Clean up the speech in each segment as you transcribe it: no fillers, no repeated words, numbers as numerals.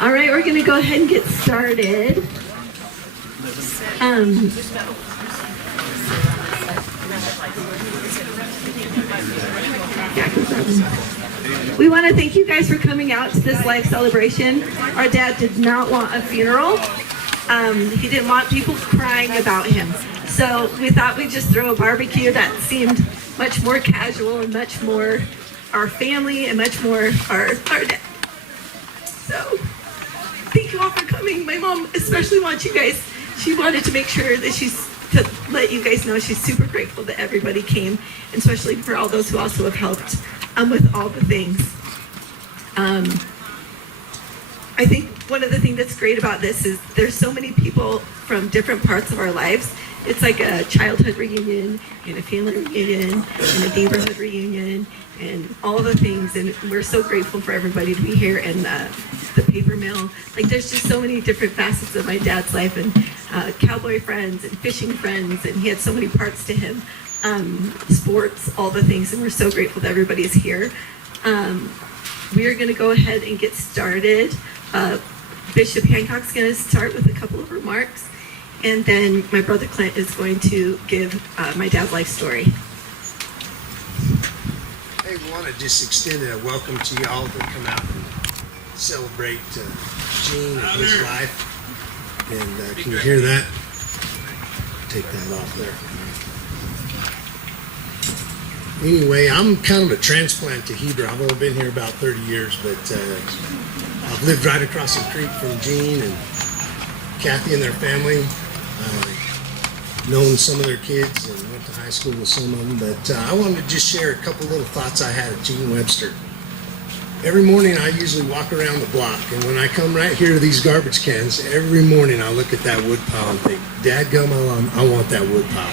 All right, we're going to go ahead and get started. We want to thank you guys for coming out to this life celebration. Our dad did not want a funeral. He didn't want people crying about him. So we thought we'd just throw a barbecue that seemed much more casual and much more our family and much more our dad. So thank you all for coming. My mom especially wants you guys. She wanted to make sure that to let you guys know she's super grateful that everybody came, and especially for all those who also have helped with all the things. I think one of the things that's great about this is there's so many people from different parts of our lives. It's like a childhood reunion and a family reunion and a neighborhood reunion and all the things, and we're so grateful for everybody to be here, and the paper mill. Like, there's just so many different facets of my dad's life, and cowboy friends and fishing friends, and he had so many parts to him. Sports, all the things, and we're so grateful that everybody is here. We are going to go ahead and get started. Bishop Hancock's going to start with a couple of remarks, and then my brother Clint is going to give my dad's life story. Hey, we want to just extend a welcome to y'all to come out and celebrate Gene and his life. And can you hear that? Take that off there. Anyway, I'm kind of a transplant to Heber. I've only been here about 30 years, but I've lived right across the creek from Gene and Kathy and their family. Known some of their kids and went to high school with some of them, but I wanted to just share a couple little thoughts I had of Gene Webster. Every morning I usually walk around the block, and when I come right here to these garbage cans, every morning I look at that wood pile and think, dadgum, I want that wood pile.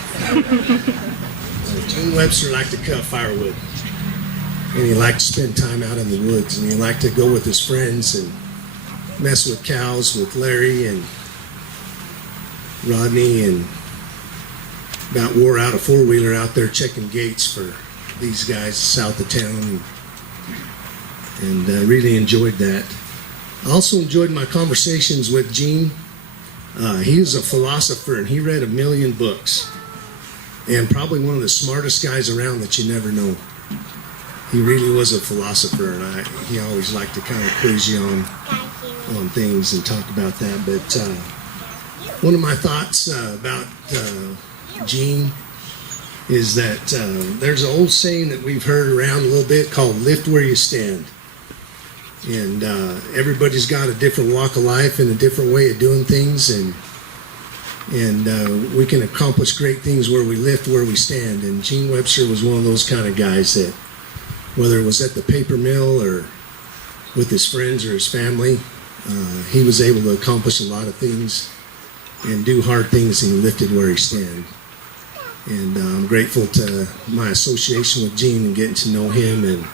Gene Webster liked to cut firewood, and he liked to spend time out in the woods, and he liked to go with his friends and mess with cows with Larry and Rodney, and about wore out a four-wheeler out there checking gates for these guys south of town, and really enjoyed that. I also enjoyed my conversations with Gene. He was a philosopher, and he read 1 million books, and probably one of the smartest guys around that you never know. He really was a philosopher, and he always liked to kind of quiz you on things and talk about that. But one of my thoughts about Gene is that there's an old saying that we've heard around a little bit called lift where you stand. And everybody's got a different walk of life and a different way of doing things, and we can accomplish great things where we lift where we stand. And Gene Webster was one of those kind of guys that, whether it was at the paper mill or with his friends or his family, he was able to accomplish a lot of things and do hard things, and he lifted where he stand. And I'm grateful to my association with Gene and getting to know him and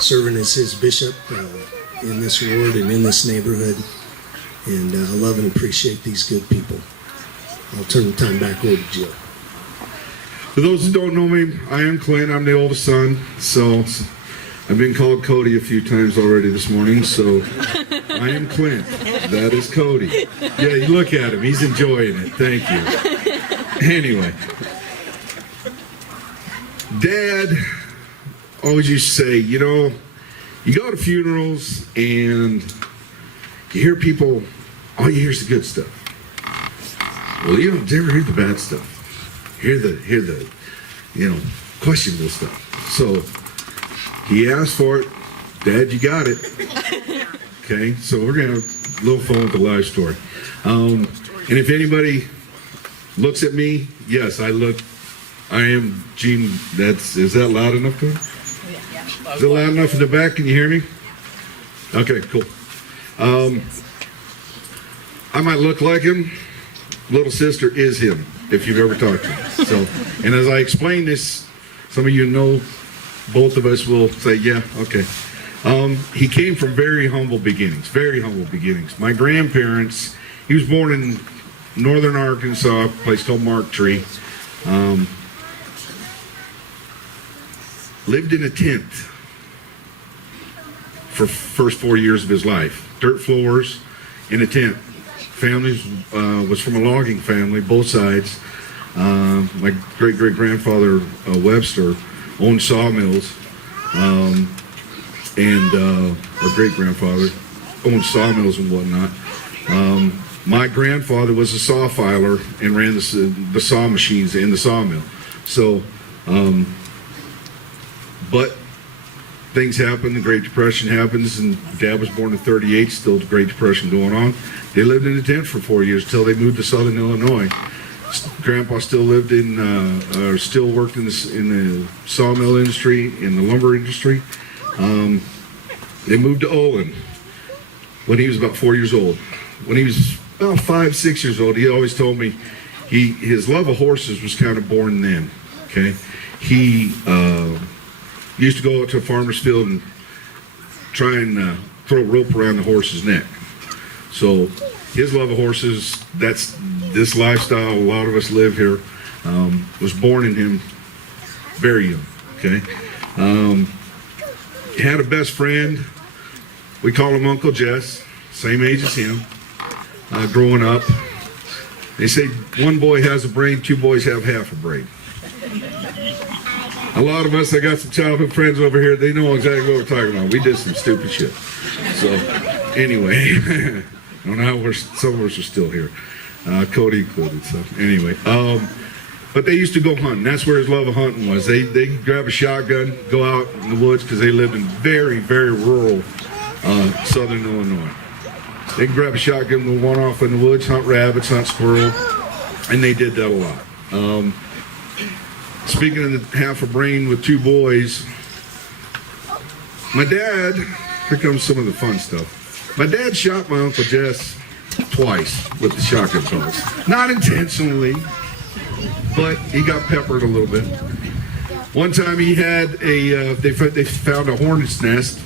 serving as his bishop in this ward and in this neighborhood. And I love and appreciate these good people. I'll turn the time back over to Jill. For those who don't know me, I am Clint. I'm the oldest son. So I've been called Cody a few times already this morning. So I am Clint. That is Cody. Yeah, you look at him. He's enjoying it. Thank you. Anyway. Dad always used to say, you know, you go to funerals and you hear people, all you hear is the good stuff. Well, you don't ever hear the bad stuff. Hear the questionable stuff. So he asked for it. Dad, you got it. Okay, so we're going to have a little fun with the life story. And if anybody looks at me, yes, I am Gene. Is that loud enough to him? Is it loud enough in the back? Can you hear me? Okay, cool. I might look like him. Little sister is him, if you've ever talked to him. So, and as I explain this, some of you know, both of us will say, yeah, okay. He came from very humble beginnings, very humble beginnings. My grandparents, he was born in northern Arkansas, a place called Mark Tree. Lived in a tent for first 4 years of his life. Dirt floors in a tent. Family was from a logging family, both sides. My great-great-grandfather, Webster, owned sawmills, and our great-grandfather owned sawmills and whatnot. My grandfather was a saw filer and ran the saw machines in the sawmill. So, but things happen, the Great Depression happens, and Dad was born in 38, still the Great Depression going on. They lived in a tent for 4 years until they moved to Southern Illinois. Grandpa still lived still worked in the sawmill industry, in the lumber industry. They moved to Olin when he was about 4 years old. When he was about 5, 6 years old, he always told me his love of horses was kind of born then. Okay, he used to go out to a farmer's field and try and throw a rope around the horse's neck. So his love of horses, that's this lifestyle a lot of us live here, was born in him very young. Okay, he had a best friend. We call him Uncle Jess, same age as him. Growing up, they say one boy has a brain, two boys have half a brain. A lot of us, I got some childhood friends over here, they know exactly what we're talking about. We did some stupid shit. So, anyway, I don't know how some of us are still here. Cody included, so anyway. But they used to go hunting. That's where his love of hunting was. They'd grab a shotgun, go out in the woods, because they lived in very, very rural Southern Illinois. They could grab a shotgun, go one off in the woods, hunt rabbits, hunt squirrel, and they did that a lot. Speaking of the half a brain with two boys, my dad, here comes some of the fun stuff. My dad shot my Uncle Jess twice with the shotgun calls. Not intentionally, but he got peppered a little bit. One time he had they found a hornet's nest.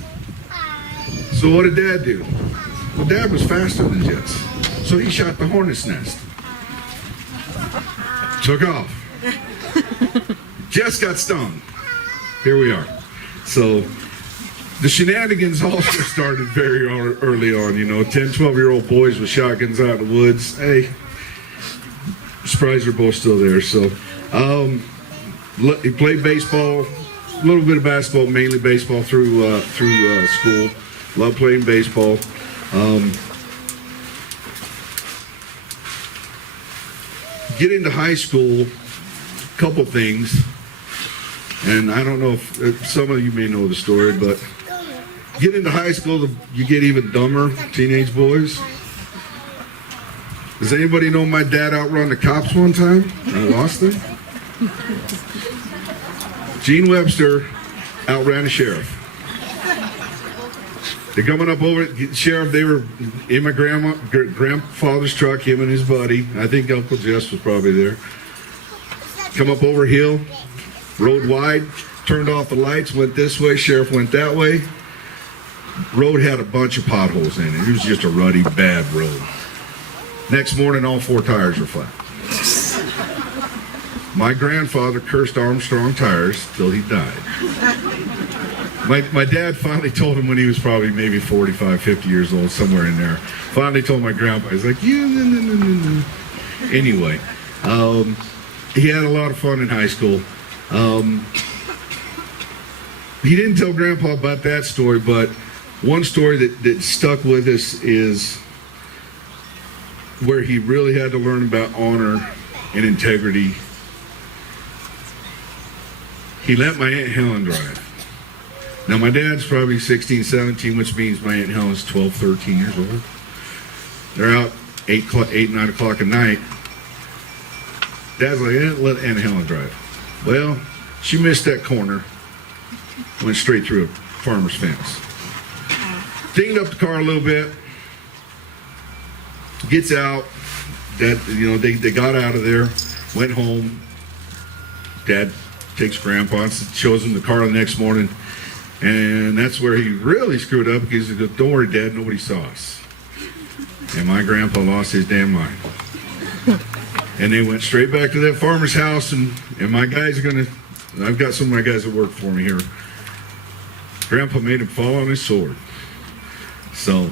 So what did Dad do? Well, Dad was faster than Jess, so he shot the hornet's nest. Took off. Jess got stung. Here we are. So the shenanigans also started very early on. 10, 12-year-old boys with shotguns out in the woods. Hey, surprised they're both still there. So he played baseball, a little bit of basketball, mainly baseball through school. Loved playing baseball. Get into high school, couple things, and I don't know if some of you may know the story, but get into high school, you get even dumber, teenage boys. Does anybody know my dad outrun the cops one time? I lost them. Gene Webster outran a sheriff. They're coming up over, Sheriff, they were in my grandfather's truck, him and his buddy. I think Uncle Jess was probably there. Come up over a hill, road wide, turned off the lights, went this way, Sheriff went that way. Road had a bunch of potholes in it. It was just a ruddy, bad road. Next morning, all 4 tires were flat. My grandfather cursed Armstrong tires till he died. My dad finally told him when he was probably maybe 45, 50 years old, somewhere in there. Finally told my grandpa, he's like, yeah, no. Anyway, he had a lot of fun in high school. He didn't tell Grandpa about that story, but one story that stuck with us is where he really had to learn about honor and integrity. He let my Aunt Helen drive. Now, my dad's probably 16, 17, which means my Aunt Helen's 12, 13 years old. They're out 8, 9 o'clock at night. Dad's like, let Aunt Helen drive. Well, she missed that corner, went straight through a farmer's fence. Dinged up the car a little bit, gets out. Dad, they got out of there, went home. Dad takes Grandpa and shows him the car the next morning. And that's where he really screwed up, because he goes, don't worry, Dad, nobody saw us. And my grandpa lost his damn mind. And they went straight back to that farmer's house, and my guys are I've got some of my guys that work for me here. Grandpa made him fall on his sword. So,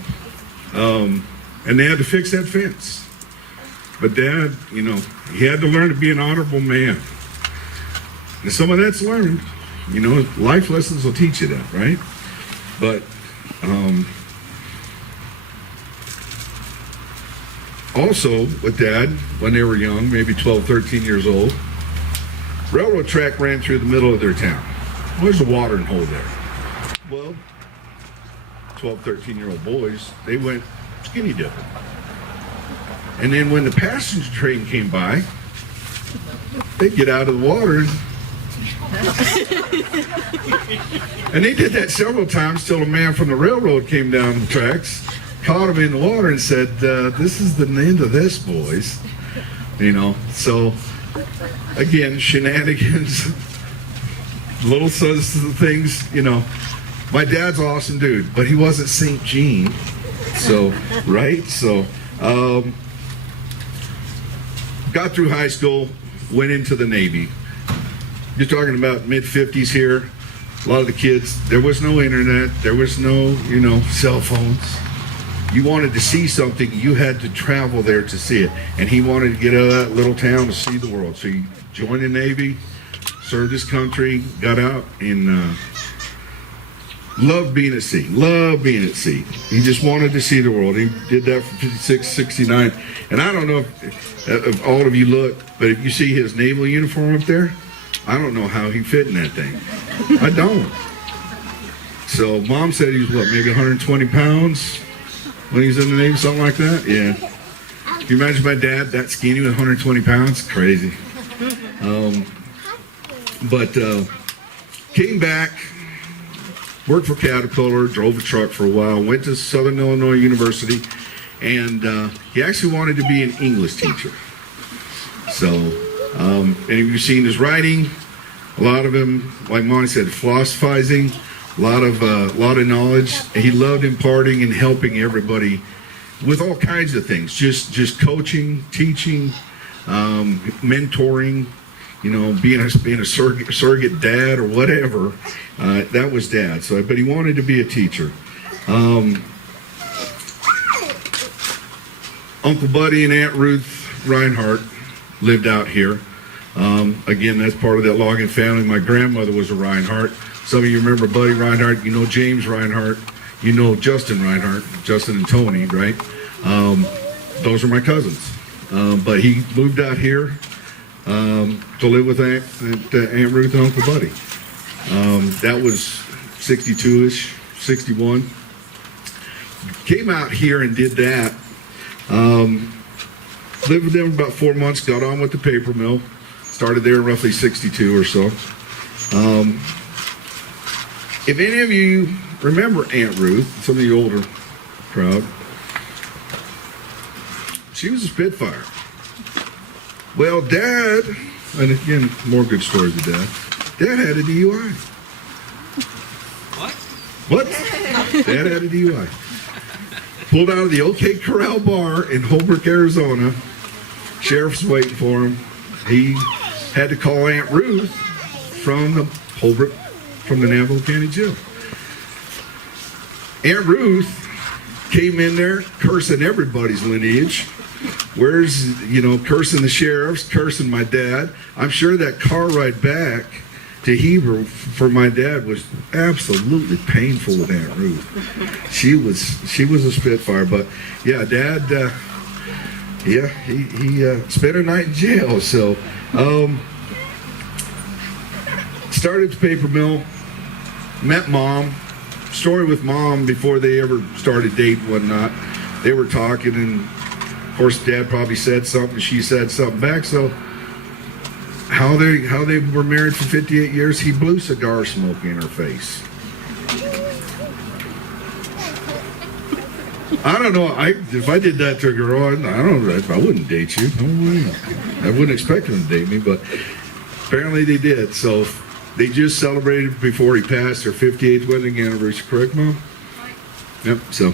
and they had to fix that fence. But Dad, you know, he had to learn to be an honorable man. And some of that's learned. You know, life lessons will teach you that, right? But also with Dad, when they were young, maybe 12, 13 years old, railroad track ran through the middle of their town. There's a watering hole there. Well, 12, 13-year-old boys, they went skinny dipping. And then when the passenger train came by, they'd get out of the water and they did that several times till a man from the railroad came down the tracks, caught him in the water and said, this is the end of this, boys. You know, so again, shenanigans, little sorts of things, you know. My dad's an awesome dude, but he wasn't St. Jean. So, right? So, got through high school, went into the Navy. You're talking about mid-50s here. A lot of the kids, there was no internet. There was no, you know, cell phones. You wanted to see something, you had to travel there to see it. And he wanted to get out of that little town to see the world. So he joined the Navy, served his country, got out, and loved being at sea. Loved being at sea. He just wanted to see the world. He did that from 56, 69. And I don't know if all of you look, but if you see his naval uniform up there, I don't know how he fit in that thing. I don't. So Mom said he was, what, maybe 120 pounds when he was in the Navy, something like that? Yeah. Can you imagine my dad that skinny with 120 pounds? Crazy. But came back, worked for Caterpillar, drove a truck for a while, went to Southern Illinois University, and he actually wanted to be an English teacher. So, and if you've seen his writing, a lot of him, like Monty said, philosophizing, a lot of knowledge. And he loved imparting and helping everybody with all kinds of things, just coaching, teaching, mentoring, you know, being a surrogate dad or whatever. That was Dad. So, but he wanted to be a teacher. Uncle Buddy and Aunt Ruth Reinhardt lived out here. Again, that's part of that logging family. My grandmother was a Reinhardt. Some of you remember Buddy Reinhardt. You know James Reinhardt. You know Justin Reinhardt, Justin and Tony, right? Those are my cousins. But he moved out here to live with Aunt Ruth and Uncle Buddy. That was 62-ish, 61. Came out here and did that. Lived with them about 4 months, got on with the paper mill. Started there in roughly 62 or so. If any of you remember Aunt Ruth, some of the older crowd, she was a Spitfire. Well, Dad, and again, more good stories of Dad. Dad had a DUI. What? Dad had a DUI. Pulled out of the OK Corral bar in Holbrook, Arizona. Sheriff's waiting for him. He had to call Aunt Ruth from the Navajo County Jail. Aunt Ruth came in there cursing everybody's lineage. Cursing the sheriffs, cursing my dad. I'm sure that car ride back to Heber for my dad was absolutely painful with Aunt Ruth. She was a Spitfire, but yeah, Dad, he spent a night in jail. So started the paper mill, met Mom. Story with Mom before they ever started dating and whatnot. They were talking, and of course Dad probably said something, she said something back. So how they were married for 58 years, he blew cigar smoke in her face. I don't know. If I did that to a girl, I wouldn't date you. No way. I wouldn't expect him to date me, but apparently they did. So they just celebrated before he passed their 58th wedding anniversary. Correct, Mom? Yep. So.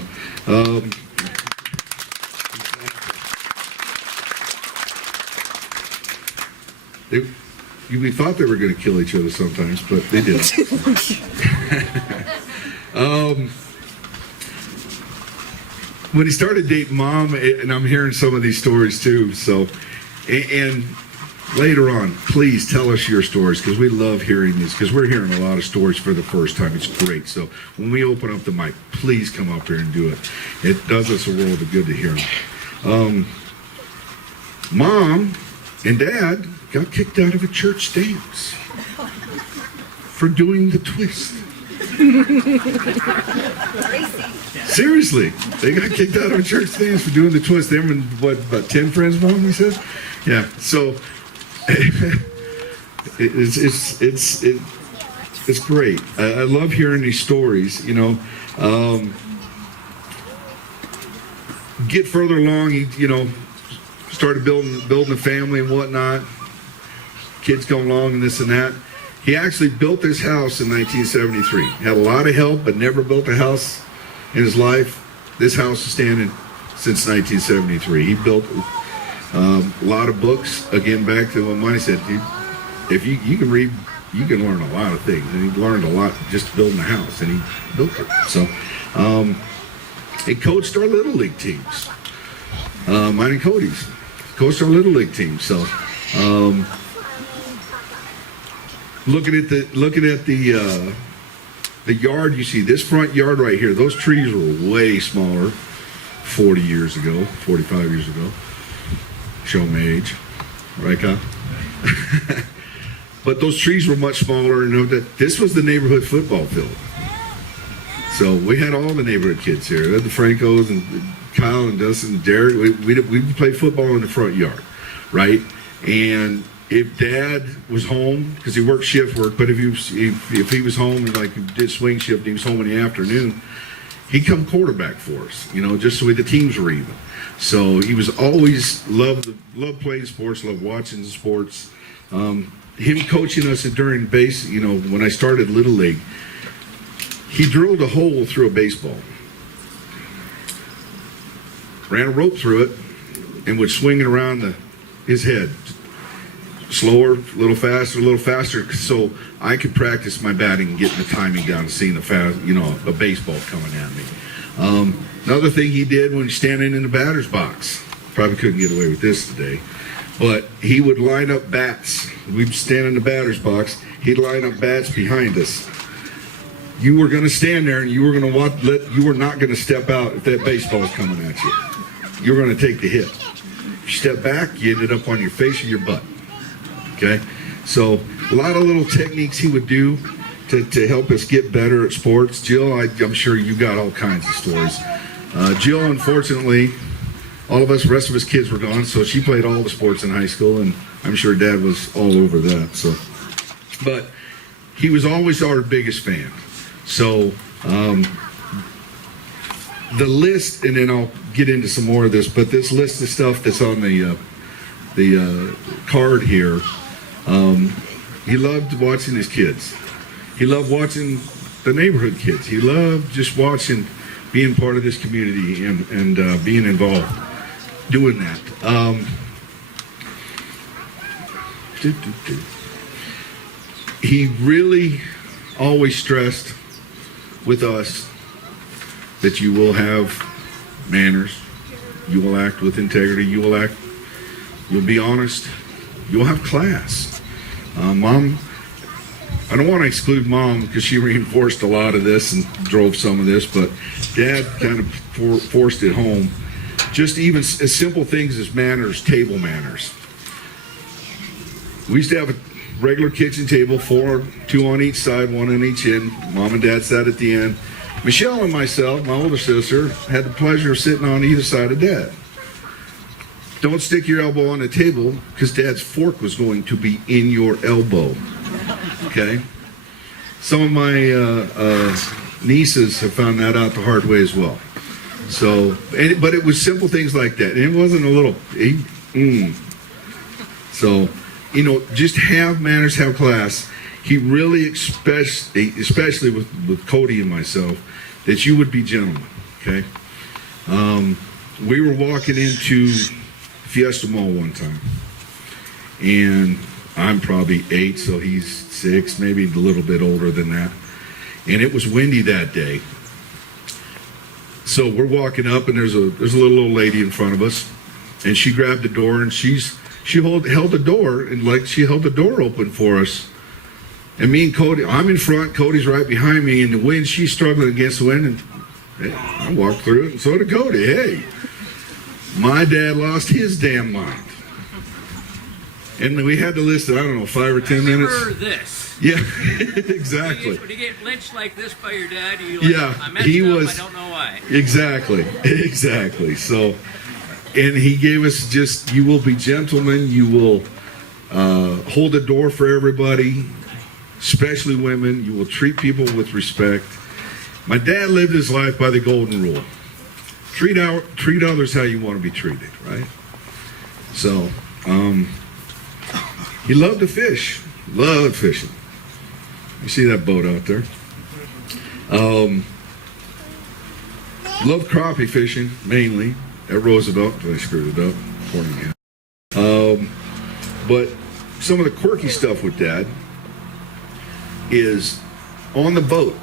We thought they were going to kill each other sometimes, but they didn't. When he started dating Mom, and I'm hearing some of these stories too, so, and later on, please tell us your stories, because we love hearing these, because we're hearing a lot of stories for the first time. It's great. So when we open up the mic, please come up here and do it. It does us a world of good to hear them. Mom and Dad got kicked out of a church dance for doing the twist. Seriously, they got kicked out of a church dance for doing the twist. They were in, what, about 10 friends, Mom, he said? Yeah, so it's great. I love hearing these stories, you know. Get further along, you know, started building a family and whatnot. Kids going along and this and that. He actually built this house in 1973. Had a lot of help, but never built a house in his life. This house is standing since 1973. He built a lot of books. Again, back to what Monty said, if you can read, you can learn a lot of things. And he learned a lot just building a house, and he built it. So he coached our Little League teams. Mine and Cody's. Coached our Little League team. So looking at the yard, you see this front yard right here. Those trees were way smaller 40 years ago, 45 years ago. Show my age, right, Kyle? But those trees were much smaller, and this was the neighborhood football field. So we had all the neighborhood kids here. We had the Francos and Kyle and Dustin and Derek. We played football in the front yard, right? And if Dad was home, because he worked shift work, but if he was home and like did swing shift, and he was home in the afternoon, he'd come quarterback for us, you know, just so the teams were even. So he was always loved playing sports, loved watching sports. Him coaching us during base, you know, when I started Little League, he drilled a hole through a baseball, ran a rope through it, and would swing it around his head. Slower, a little faster, so I could practice my batting and getting the timing down, seeing a baseball coming at me. Another thing he did when he's standing in the batter's box, probably couldn't get away with this today, but he would line up bats. We'd stand in the batter's box. He'd line up bats behind us. You were going to stand there, and you were going to watch. You were not going to step out if that baseball's coming at you. You were going to take the hit. If you step back, you ended up on your face or your butt. Okay, so a lot of little techniques he would do to help us get better at sports. Jill, I'm sure you got all kinds of stories. Jill, unfortunately, all of us, the rest of us kids were gone, so she played all the sports in high school, and I'm sure Dad was all over that. So, but he was always our biggest fan. So the list, and then I'll get into some more of this, but this list of stuff that's on the card here. He loved watching his kids. He loved watching the neighborhood kids. He loved just watching, being part of this community and being involved, doing that. He really always stressed with us that you will have manners, you will act with integrity, you'll be honest, you'll have class. Mom, I don't want to exclude Mom because she reinforced a lot of this and drove some of this, but Dad kind of forced it home. Just even as simple things as manners, table manners. We used to have a regular kitchen table, two on each side, one on each end. Mom and Dad sat at the end. Michelle and myself, my older sister, had the pleasure of sitting on either side of Dad. Don't stick your elbow on the table because Dad's fork was going to be in your elbow. Okay? Some of my nieces have found that out the hard way as well. So, but it was simple things like that. And it wasn't a little, So, you know, just have manners, have class. He really, especially with Cody and myself, that you would be gentlemen, okay? We were walking into Fiesta Mall one time, and I'm probably 8, so he's 6, maybe a little bit older than that. and it was windy that day. So we're walking up, and there's a little old lady in front of us, and she grabbed the door, and she held the door, and like she held the door open for us. And me and Cody, I'm in front, Cody's right behind me, and the wind, she's struggling against the wind, and hey, I walked through it, and so did Cody. Hey, my dad lost his damn mind. And we had to listen, I don't know, 5 or 10 minutes. Remember this. Yeah, exactly. When you get lynched like this by your dad, you like, Yeah, I messed he up, was. I don't know why. Exactly. So, and he gave us just, you will be gentlemen, you will hold the door for everybody, especially women. You will treat people with respect. My dad lived his life by the golden rule. Treat others how you want to be treated, right? So, he loved to fish. Loved fishing. You see that boat out there? Loved crappie fishing, mainly, at Roosevelt. I screwed it up. But some of the quirky stuff with Dad is on the boat.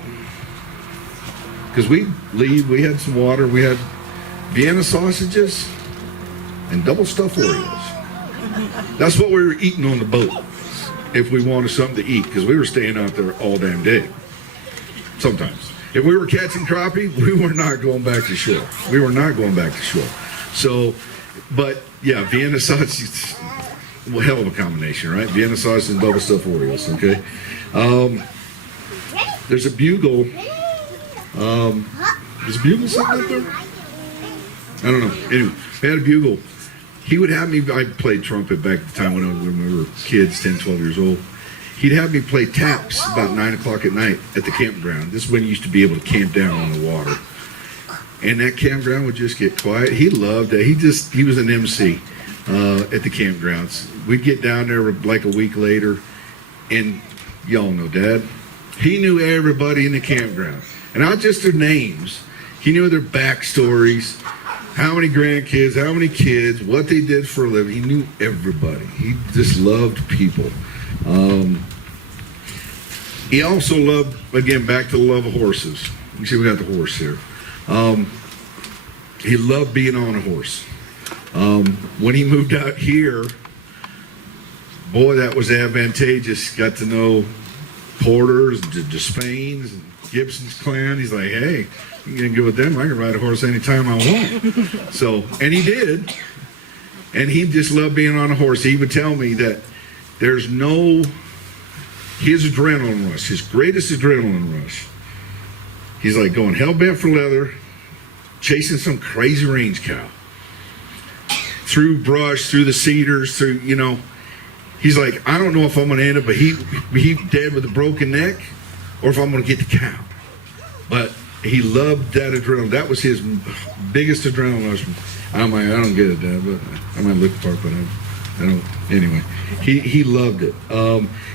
Because we had some water, we had Vienna sausages and double stuffed Oreos. That's what we were eating on the boat if we wanted something to eat, because we were staying out there all damn day. Sometimes. If we were catching crappie, we were not going back to shore. So, but yeah, Vienna sausage, well, hell of a combination, right? Vienna sausage and double stuffed Oreos, okay? There's a bugle. Is a bugle something out there? I don't know. Anyway, we had a bugle. He would have me, I played trumpet back at the time when we were kids, 10, 12 years old. He'd have me play taps about 9 o'clock at night at the campground. This is when you used to be able to camp down on the water. And that campground would just get quiet. He loved it. He was an MC at the campgrounds. We'd get down there like a week later, and y'all know Dad. He knew everybody in the campground. And not just their names. He knew their backstories. How many grandkids, how many kids, what they did for a living. He knew everybody. He just loved people. He also loved, again, back to the love of horses. You see, we got the horse here. He loved being on a horse. When he moved out here, boy, that was advantageous. Got to know Porters, Despains, and Gibson's clan. He's like, hey, you can get with them. I can ride a horse anytime I want. So, and he did. And he just loved being on a horse. He would tell me that there's his adrenaline rush, his greatest adrenaline rush. He's like going hell-bent for leather, chasing some crazy range cow. Through brush, through the cedars, through, he's like, I don't know if I'm going to end up he dead with a broken neck or if I'm going to get the cow. But he loved that adrenaline. That was his biggest adrenaline rush. I don't get it, Dad, but I might look for it, but I don't. Anyway, he loved it.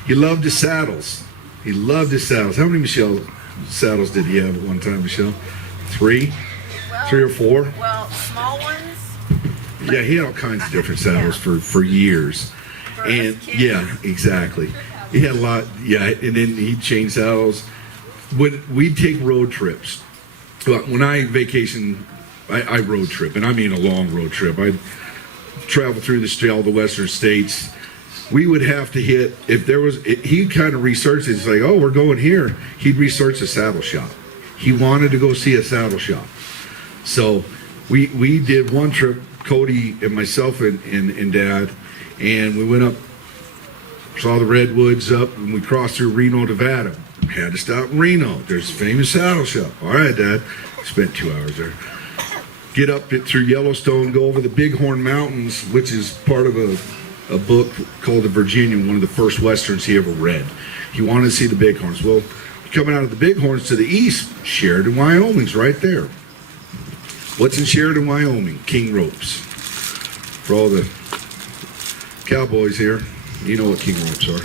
He loved his saddles. How many saddles did he have at one time, Michelle? 3? Well, 3 or 4? Well, small ones. Yeah, he had all kinds of different saddles for years. For And us kids. yeah, exactly. He had a lot, and then he'd change saddles. When we'd take road trips, when I vacation, I road trip, and I mean a long road trip. I'd travel through all the western states. We would have to hit, he'd kind of research it. It's like, oh, we're going here. He'd research a saddle shop. He wanted to go see a saddle shop. So we did one trip, Cody and myself and Dad, and we went up, saw the redwoods up, and we crossed through Reno, Nevada. We had to stop in Reno. There's a famous saddle shop. All right, Dad. Spent 2 hours there. Get up through Yellowstone, go over the Bighorn Mountains, which is part of a book called The Virginian, one of the first westerns he ever read. He wanted to see the Bighorns. Well, coming out of the Bighorns to the east, Sheridan, Wyoming's right there. What's in Sheridan, Wyoming? King ropes. For all the cowboys here, you know what king ropes are.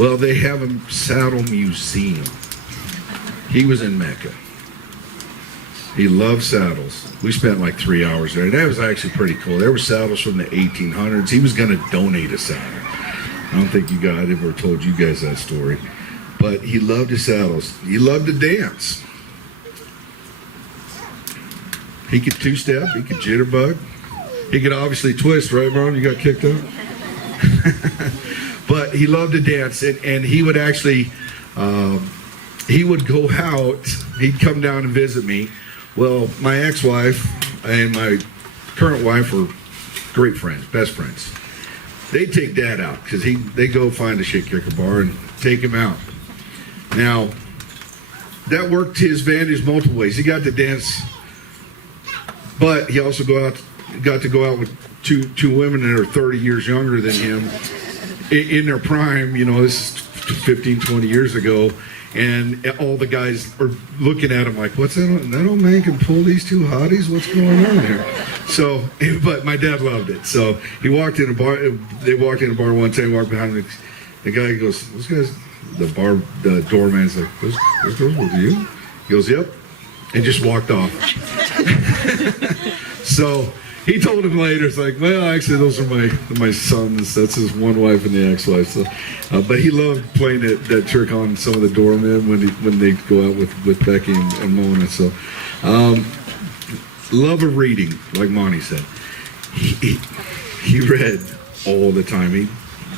Well, they have a saddle museum. He was in Mecca. He loved saddles. We spent like 3 hours there. That was actually pretty cool. There were saddles from the 1800s. He was going to donate a saddle. I don't think I ever told you guys that story. but he loved his saddles. He loved to dance. He could two-step. He could jitterbug. He could obviously twist, right, Ron? You got kicked out? But he loved to dance, and he would actually, he would go out. He'd come down and visit me. Well, my ex-wife and my current wife were great friends, best friends. They'd take Dad out because they go find a shit kicker bar and take him out. Now, that worked to his advantage multiple ways. He got to dance, but he also got to go out with two women that are 30 years younger than him in their prime. You know, this is 15, 20 years ago. And all the guys are looking at him like, what's that old man can pull these two hotties? What's going on here? So, but my dad loved it. So he walked in a bar. They walked in a bar one time, walked behind the guy goes, those guys, the doorman's like, those girls with you? He goes, yep. And just walked off. So he told him later, it's like, well, actually, those are my sons. That's his one wife and the ex-wife. So, but he loved playing that trick on some of the doormen when they go out with Becky and Mona. So, love of reading, like Monty said. He read all the time. He'd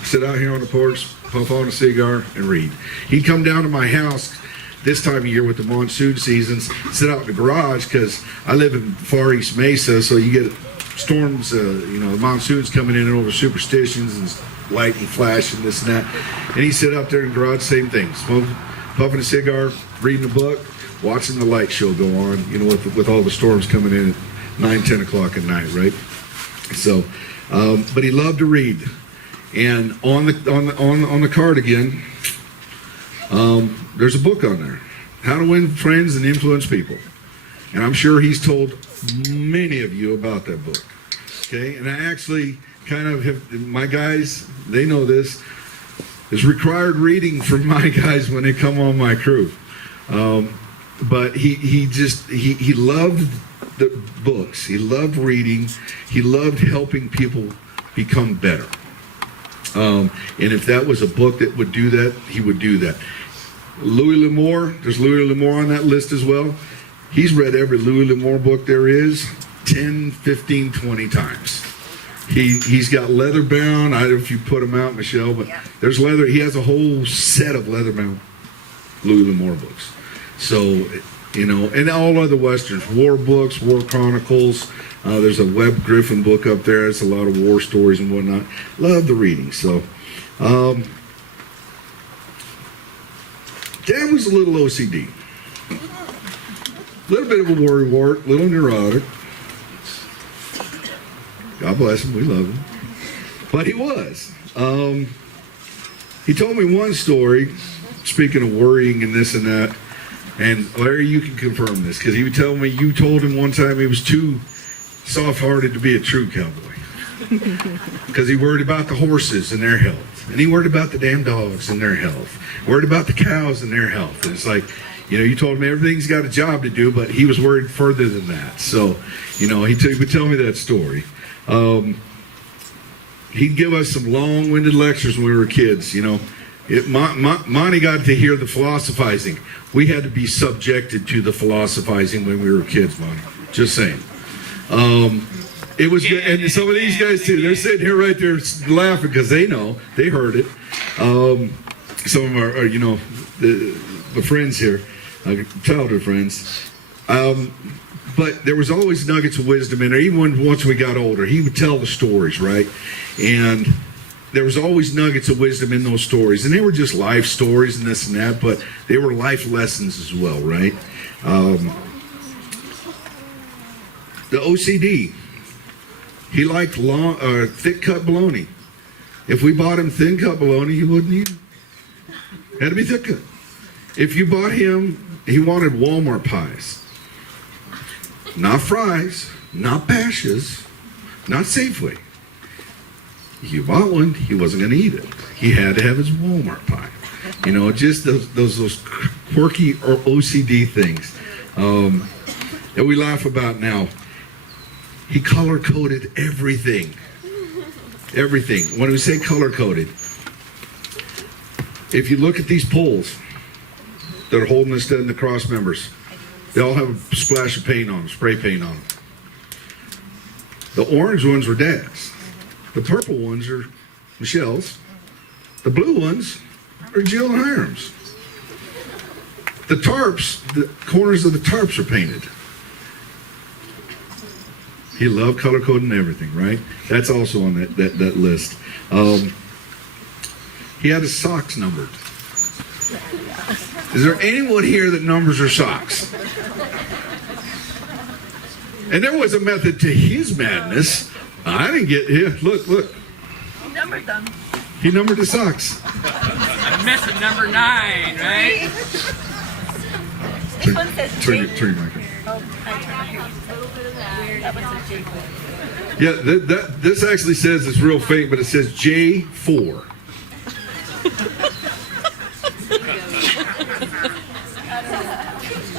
sit out here on the porch, puff on a cigar, and read. He'd come down to my house this time of year with the monsoon seasons, sit out in the garage because I live in Far East Mesa, so you get storms, the monsoons coming in and over superstitions and light and flash and this and that. And he sit out there in the garage, same thing, puffing a cigar, reading a book, watching the light show go on, with all the storms coming in at 9, 10 o'clock at night, right? So, but he loved to read. And on the card again, there's a book on there, How to Win Friends and Influence People. And I'm sure he's told many of you about that book. Okay, and I actually kind of have, my guys, they know this, is required reading for my guys when they come on my crew. But he loved the books. He loved reading. He loved helping people become better. And if that was a book that would do that, he would do that. Louis L'Amour, there's Louis L'Amour on that list as well. He's read every Louis L'Amour book there is 10, 15, 20 times. He's got leather bound. I don't know if you put them out, Michelle, but there's leather. He has a whole set of leather bound Louis L'Amour books. So, and all other Westerns, war books, war chronicles. There's a Webb Griffin book up there. It's a lot of war stories and whatnot. Love the reading. So, Dad was a little OCD. A little bit of a worrywart, a little neurotic. God bless him, we love him. But he was. He told me one story, speaking of worrying and this and that, and Larry, you can confirm this, because he would tell me you told him one time he was too soft-hearted to be a true cowboy. Because he worried about the horses and their health. And he worried about the damn dogs and their health. Worried about the cows and their health. And it's like, you told him everything's got a job to do, but he was worried further than that. So, he would tell me that story. He'd give us some long-winded lectures when we were kids, Monty got to hear the philosophizing. We had to be subjected to the philosophizing when we were kids, Monty. Just saying. It was good. And some of these guys, too, they're sitting here right there laughing because they know. They heard it. Some of them are the friends here, childhood friends. But there was always nuggets of wisdom in there. Even once we got older, he would tell the stories, right? And there was always nuggets of wisdom in those stories. And they were just life stories and this and that, but they were life lessons as well, right? The OCD. He liked thick-cut bologna. If we bought him thin-cut bologna, he wouldn't eat it. Had to be thick-cut. If you bought him, he wanted Walmart pies. Not fries, not Bashas', not Safeway. If you bought one, he wasn't going to eat it. He had to have his Walmart pie. Just those quirky or OCD things that we laugh about now. He color-coded everything. Everything. When we say color-coded, if you look at these poles, that are holding us in the cross members. They all have a splash of paint on them, spray paint on them. The orange ones were Dad's. The purple ones are Michelle's. The blue ones are Jill and Hiram's. The tarps, the corners of the tarps are painted. He loved color coding everything, right? That's also on that list. He had his socks numbered. Is there anyone here that numbers her socks? And there was a method to his madness. I didn't get here. Look. He numbered them. He numbered the socks. I'm missing number 9, right? This one says Turn J. your mic on. Oh, I turned that one says J4. Yeah, this actually says it's real faint, but it says J4.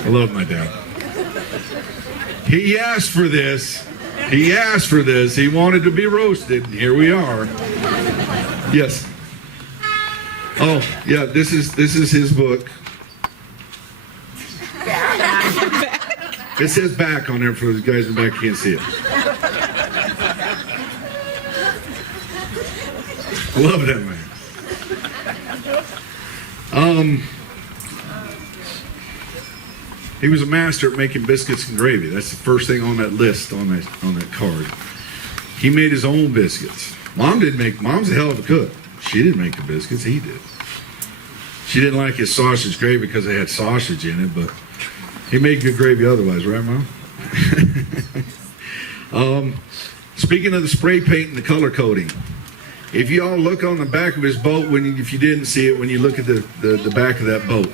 I love my dad. He asked for this. He asked for this. He wanted to be roasted. Here we are. Yes. Oh, yeah, this is his book. It says back on there for the guys in the back can't see it. I love that man. He was a master at making biscuits and gravy. That's the first thing on that list on that card. He made his own biscuits. Mom's a hell of a cook. She didn't make the biscuits, he did. She didn't like his sausage gravy because it had sausage in it, but he made good gravy otherwise, right, Mom? Speaking of the spray paint and the color coding, if you all look on the back of his boat, if you didn't see it, when you look at the back of that boat,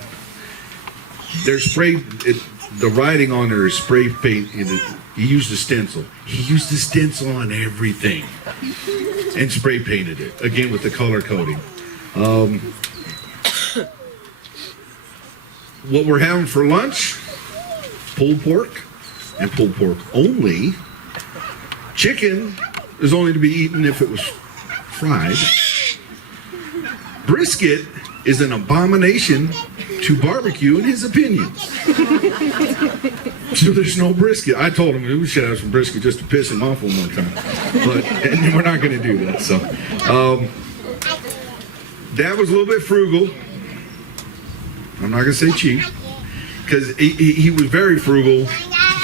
there's the writing on there is spray paint. He used a stencil. He used a stencil on everything and spray painted it, again with the color coding. What we're having for lunch, pulled pork and pulled pork only. Chicken is only to be eaten if it was fried. Brisket is an abomination to barbecue in his opinion. So there's no brisket. I told him we should have some brisket just to piss him off one more time. And we're not going to do that. So Dad was a little bit frugal. I'm not going to say cheap. Because he was very frugal.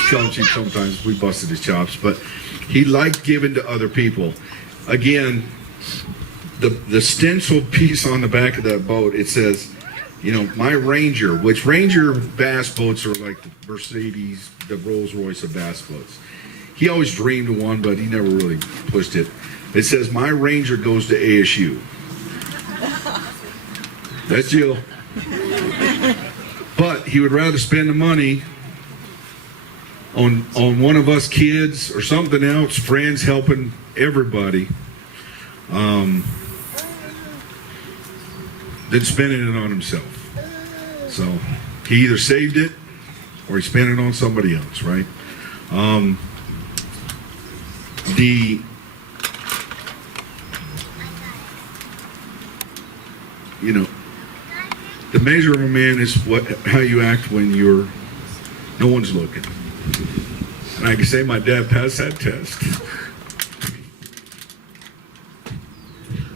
Call him cheap sometimes. We busted his chops. But he liked giving to other people. Again, the stencil piece on the back of that boat, it says, my Ranger, which Ranger bass boats are like the Mercedes, the Rolls Royce of bass boats. He always dreamed of one, but he never really pushed it. It says, my Ranger goes to ASU. That's Jill. But he would rather spend the money on one of us kids or something else, friends helping everybody, than spending it on himself. So he either saved it or he spent it on somebody else, right? The measure of a man is how you act when no one's looking. And I can say my dad passed that test.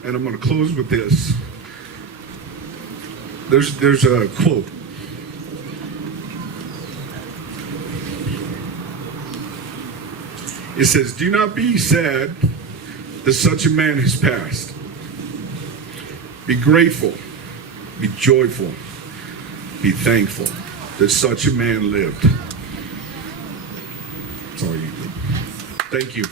And I'm going to close with this. There's a quote. It says, "Do not be sad that such a man has passed. Be grateful, be joyful, be thankful that such a man lived." That's all you do. Thank you.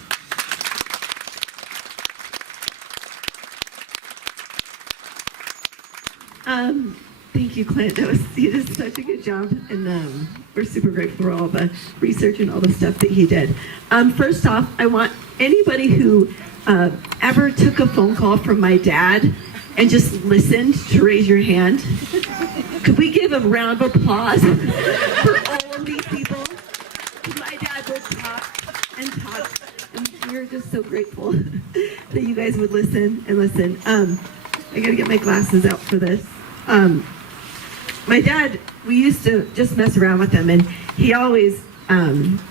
Thank you, Clint. You did such a good job, and we're super grateful for all the research and all the stuff that he did. First off, I want anybody who ever took a phone call from my dad and just listened to raise your hand. Could we give a round of applause for all of these people? My dad would talk and talk, and we're just so grateful that you guys would listen and listen. I gotta get my glasses out for this. my dad, we used to just mess around with him, and he always,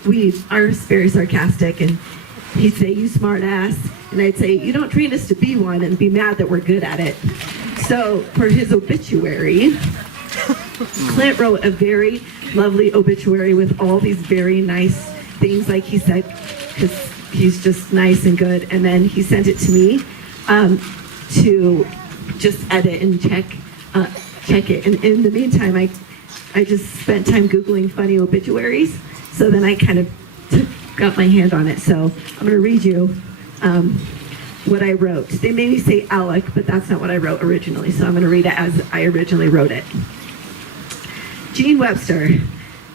we are very sarcastic, and he'd say, "You smart ass," and I'd say, "You don't train us to be one," and be mad that we're good at it. So for his obituary, Clint wrote a very lovely obituary with all these very nice things, like he said, because he's just nice and good. And then he sent it to me to just edit and check it. And in the meantime, I just spent time Googling funny obituaries. So then I kind of got my hand on it. So I'm going to read you what I wrote. They made me say Alec, but that's not what I wrote originally. So I'm going to read it as I originally wrote it. Gene Webster.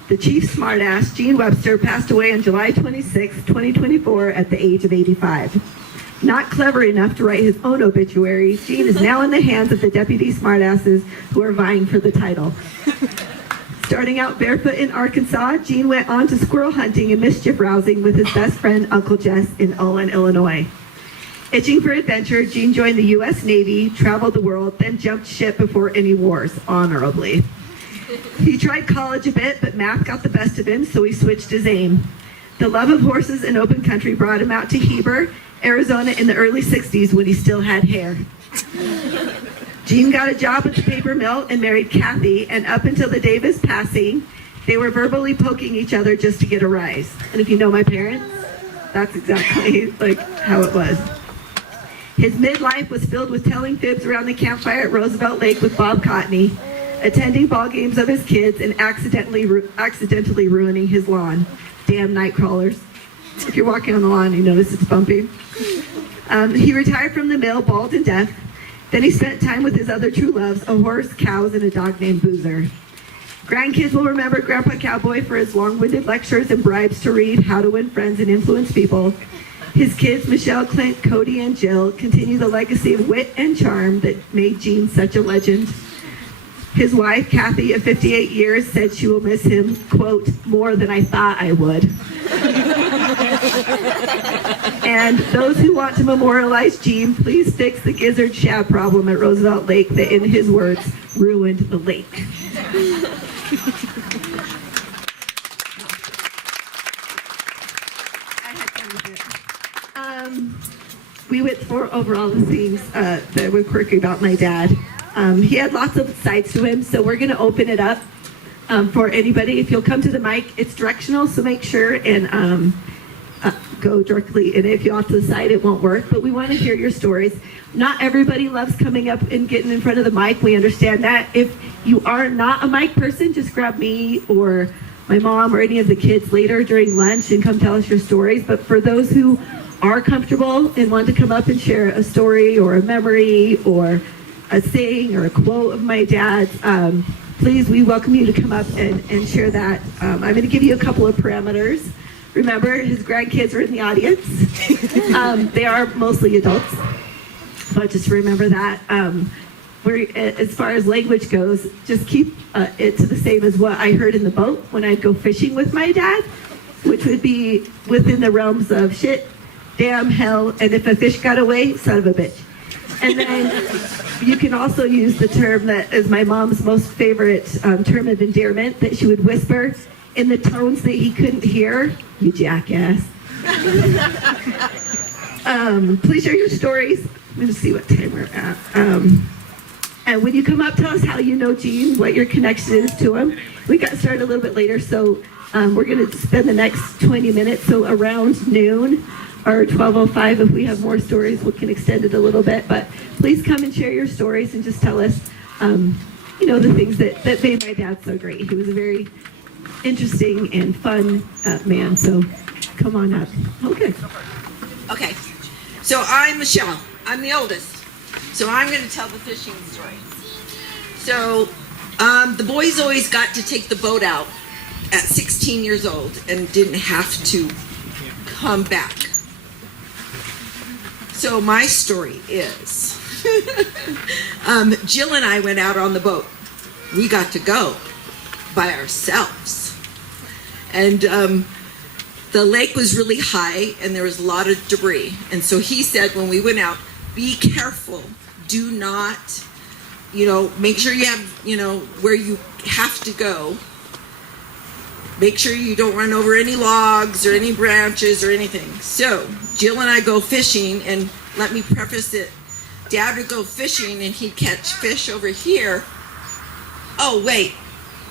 The chief smartass, Gene Webster, passed away on July 26, 2024 at the age of 85. Not clever enough to write his own obituary, Gene is now in the hands of the deputy smartasses who are vying for the title. Starting out barefoot in Arkansas, Gene went on to squirrel hunting and mischief rousing with his best friend Uncle Jess in Olin, Illinois. Itching for adventure, Gene joined the U.S. Navy, traveled the world, then jumped ship before any wars, honorably. He tried college a bit, but math got the best of him, so he switched his aim. The love of horses and open country brought him out to Heber, Arizona in the early 60s when he still had hair. Gene got a job at the paper mill and married Kathy, and up until the day of his passing, they were verbally poking each other just to get a rise. And if you know my parents, that's exactly like how it was. His midlife was filled with telling fibs around the campfire at Roosevelt Lake with Bob Cotney, attending ball games of his kids, and accidentally ruining his lawn. Damn night crawlers. If you're walking on the lawn, you notice it's bumpy. He retired from the mill, bald and deaf. Then he spent time with his other true loves, a horse, cows, and a dog named Boozer. Grandkids will remember Grandpa Cowboy for his long-winded lectures and bribes to read How to Win Friends and Influence People. His kids, Michelle, Clint, Cody, and Jill, continue the legacy of wit and charm that made Gene such a legend. His wife, Kathy, of 58 years, said she will miss him, quote, more than I thought I would. And those who want to memorialize Gene, please fix the gizzard shad problem at Roosevelt Lake that, in his words, ruined the lake. We went over all the things that were quirky about my dad. He had lots of sides to him, so we're going to open it up for anybody. If you'll come to the mic, it's directional, so make sure and go directly. And if you're off to the side, it won't work. But we want to hear your stories. Not everybody loves coming up and getting in front of the mic. We understand that. If you are not a mic person, just grab me or my mom or any of the kids later during lunch and come tell us your stories. But for those who are comfortable and want to come up and share a story or a memory or a saying or a quote of my dad's, please, we welcome you to come up and share that. I'm going to give you a couple of parameters. Remember, his grandkids are in the audience. They are mostly adults, but just remember that. As far as language goes, just keep it to the same as what I heard in the boat when I'd go fishing with my dad, which would be within the realms of shit, damn, hell, and if a fish got away, son of a bitch. And then you can also use the term that is my mom's most favorite term of endearment, that she would whisper in the tones that he couldn't hear. You jackass. Please share your stories. I'm going to see what time we're at. And when you come up, tell us how you know Gene, what your connection is to him. We got started a little bit later, so we're going to spend the next 20 minutes, so around noon or 12:05, if we have more stories, we can extend it a little bit. But please come and share your stories and just tell us, the things that made my dad so great. He was a very interesting and fun man, so come on up. Okay. Okay, so I'm Michelle. I'm the oldest. So I'm going to tell the fishing story. So the boys always got to take the boat out at 16 years old and didn't have to come back. So my story is, Jill and I went out on the boat. We got to go by ourselves. And the lake was really high and there was a lot of debris. And so he said when we went out, be careful. Do not, make sure you have, where you have to go. Make sure you don't run over any logs or any branches or anything. So Jill and I go fishing, and let me preface it. Dad would go fishing and he'd catch fish over here. Oh, wait,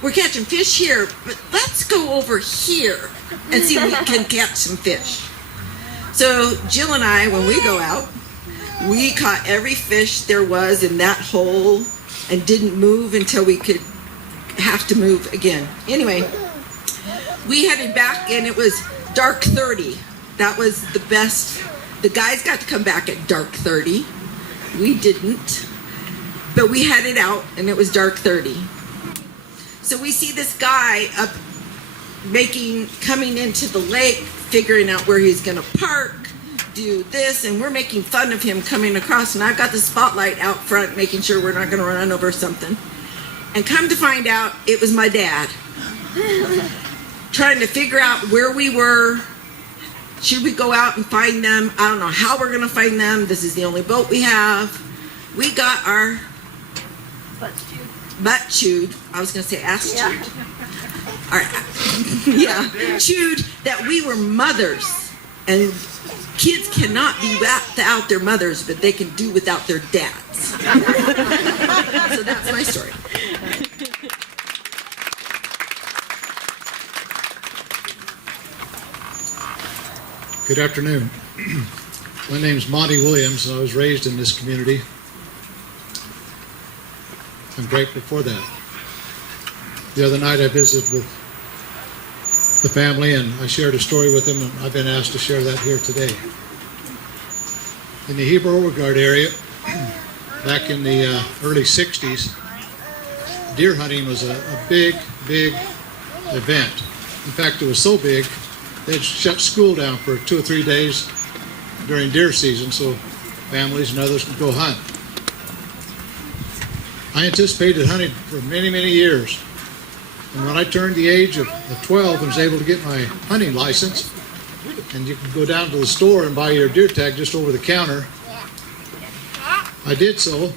we're catching fish here, but let's go over here and see if we can catch some fish. So Jill and I, when we go out, we caught every fish there was in that hole and didn't move until we could have to move again. Anyway, we headed back and it was dark 30. That was the best. The guys got to come back at dark 30. We didn't. But we headed out and it was dark 30. So we see this guy up coming into the lake, figuring out where he's gonna park, do this, and we're making fun of him coming across, and I've got the spotlight out front making sure we're not gonna run over something. And come to find out, it was my dad. Trying to figure out where we were. Should we go out and find them? I don't know how we're gonna find them. This is the only boat we have. We got our butt chewed. I was gonna say ass chewed. All right. Yeah, chewed that we were mothers. And kids cannot be without their mothers, but they can do without their dads. So that's my story. Good afternoon. My name's Monty Williams, and I was raised in this community. I'm grateful for that. The other night I visited with the family, and I shared a story with them, and I've been asked to share that here today. In the Heber Overguard area, back in the early 60s, deer hunting was a big, big event. In fact, it was so big, they'd shut school down for 2 or 3 days during deer season so families and others could go hunt. I anticipated hunting for many, many years. And when I turned the age of 12 and was able to get my hunting license, and you could go down to the store and buy your deer tag just over the counter, I did so,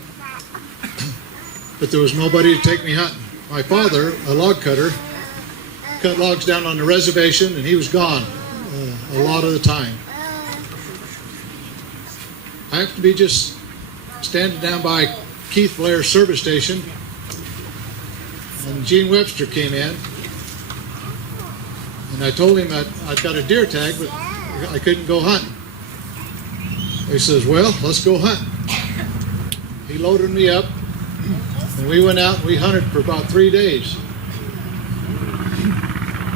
but there was nobody to take me hunting. My father, a log cutter, cut logs down on the reservation, and he was gone a lot of the time. I happened to be just standing down by Keith Blair's service station, and Gene Webster came in, and I told him that I'd got a deer tag, but I couldn't go hunting. He says, well, let's go hunting. He loaded me up, and we went out and we hunted for about 3 days.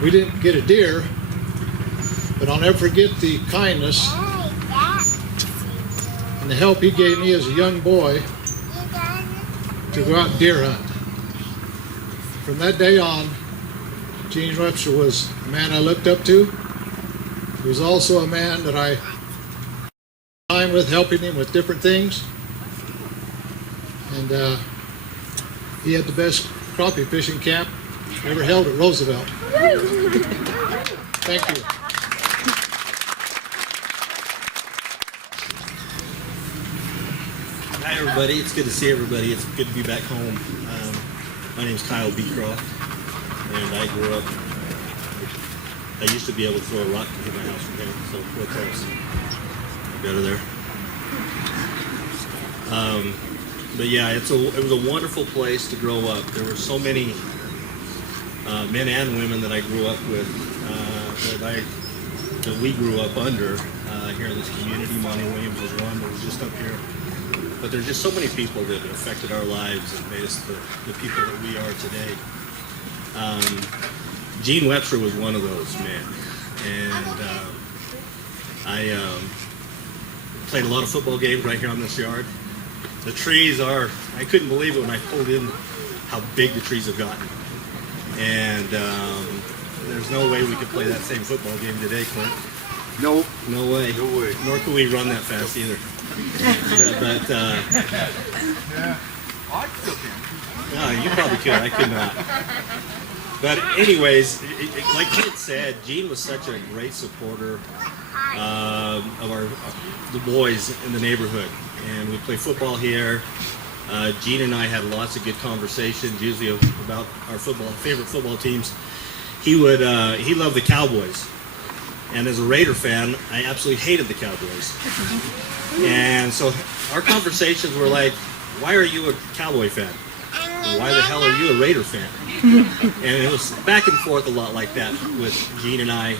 We didn't get a deer, but I'll never forget the kindness and the help he gave me as a young boy to go out and deer hunt. From that day on, Gene Webster was a man I looked up to. He was also a man that I time with, helping him with different things. And he had the best crappie fishing camp ever held at Roosevelt. Thank you. Hi everybody, it's good to see everybody. It's good to be back home. My name's Kyle Beecroft, and I grew up, I used to be able to throw a rock to hit my house from here, so real close. Better there. But yeah, it was a wonderful place to grow up. There were so many men and women that I grew up with, that we grew up under here in this community. Monty Williams was one that was just up here. But there's just so many people that affected our lives and made us the people that we are today. Gene Webster was one of those men. And I played a lot of football games right here on this yard. The trees are, I couldn't believe it when I pulled in how big the trees have gotten. And there's no way we could play that same football game today, Clint. No. No way. No way. Nor could we run that fast either. But no, you probably could. I could not. But anyways, like Clint said, Gene was such a great supporter of the boys in the neighborhood, and we play football here. Gene and I had lots of good conversations, usually about our favorite football teams. He loved the Cowboys, and as a Raider fan, I absolutely hated the Cowboys. And so our conversations were like, "Why are you a Cowboy fan? Why the hell are you a Raider fan?" And it was back and forth a lot like that with Gene and I.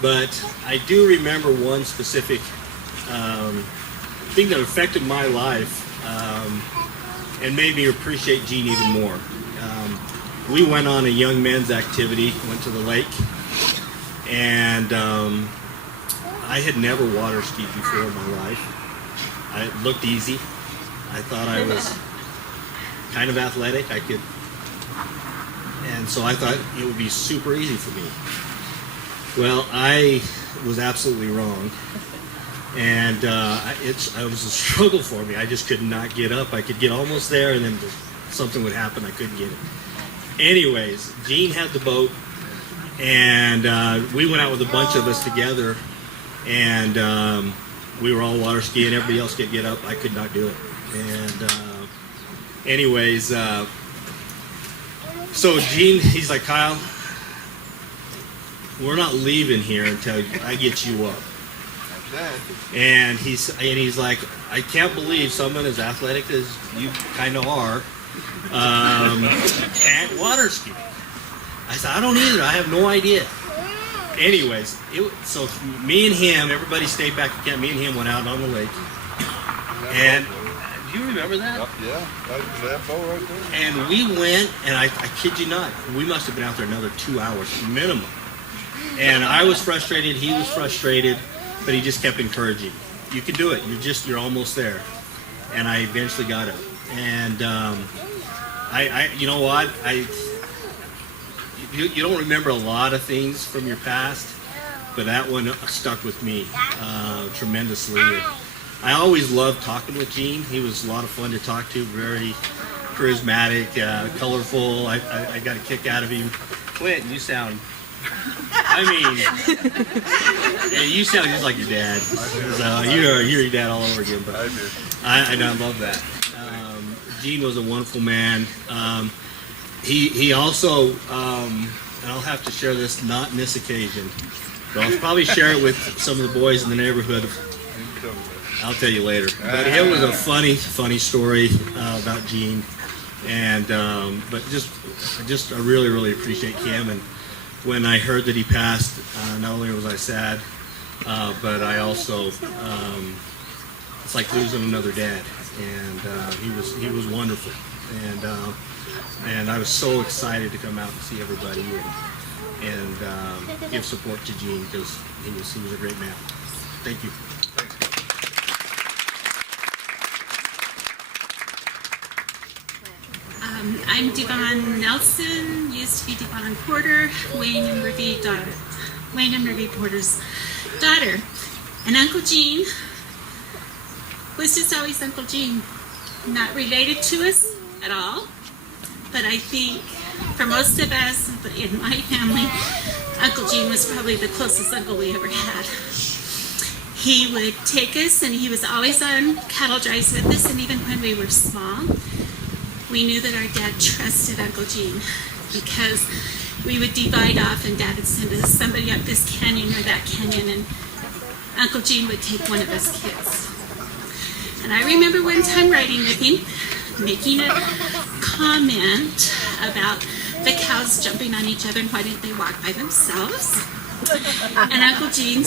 But I do remember one specific thing that affected my life and made me appreciate Gene even more. We went on a young men's activity, went to the lake, and I had never water skied before in my life. It looked easy. I thought I was kind of athletic. And so I thought it would be super easy for me. Well, I was absolutely wrong. And it was a struggle for me. I just could not get up. I could get almost there, and then something would happen. I couldn't get it. Anyways, Gene had the boat, and we went out with a bunch of us together, and we were all water skiing. Everybody else could get up. I could not do it. And anyways, so Gene, he's like, "Kyle, we're not leaving here until I get you up." And he's like, "I can't believe someone as athletic as you kind of are can't water ski." I said, "I don't either. I have no idea." Anyways, so me and him, everybody stayed back at camp. Me and him went out on the lake. And do you remember that? Yeah, that boat right there. And we went, and I kid you not, we must have been out there another 2 hours minimum. And I was frustrated, he was frustrated, but he just kept encouraging. "You can do it. You're almost there." And I eventually got it. And you know what? You don't remember a lot of things from your past, but that one stuck with me tremendously. I always loved talking with Gene. He was a lot of fun to talk to, very charismatic, colorful. I got a kick out of him. Clint, you sound... you sound just like your dad. So you're your dad all over again. But I love that. Gene was a wonderful man. He also, and I'll have to share this, not in this occasion, but I'll probably share it with some of the boys in the neighborhood. I'll tell you later. But it was a funny story about Gene, and but I really appreciate Cam. And when I heard that he passed, not only was I sad, but I also it's like losing another dad. And he was wonderful, and I was so excited to come out and see everybody and give support to Gene because he was a great man. Thank you. I'm Devon Nelson, used to be Devon Porter, Wayne and Ruby Porter's daughter. And Uncle Gene was just always Uncle Gene. Not related to us at all, but I think for most of us in my family, Uncle Gene was probably the closest uncle we ever had. He would take us, and he was always on cattle drives with us, and even when we were small, we knew that our dad trusted Uncle Gene because we would divide off and Dad would send us somebody up this canyon or that canyon, and Uncle Gene would take one of us kids. And I remember one time riding with him, making a comment about the cows jumping on each other and why didn't they walk by themselves. And Uncle Gene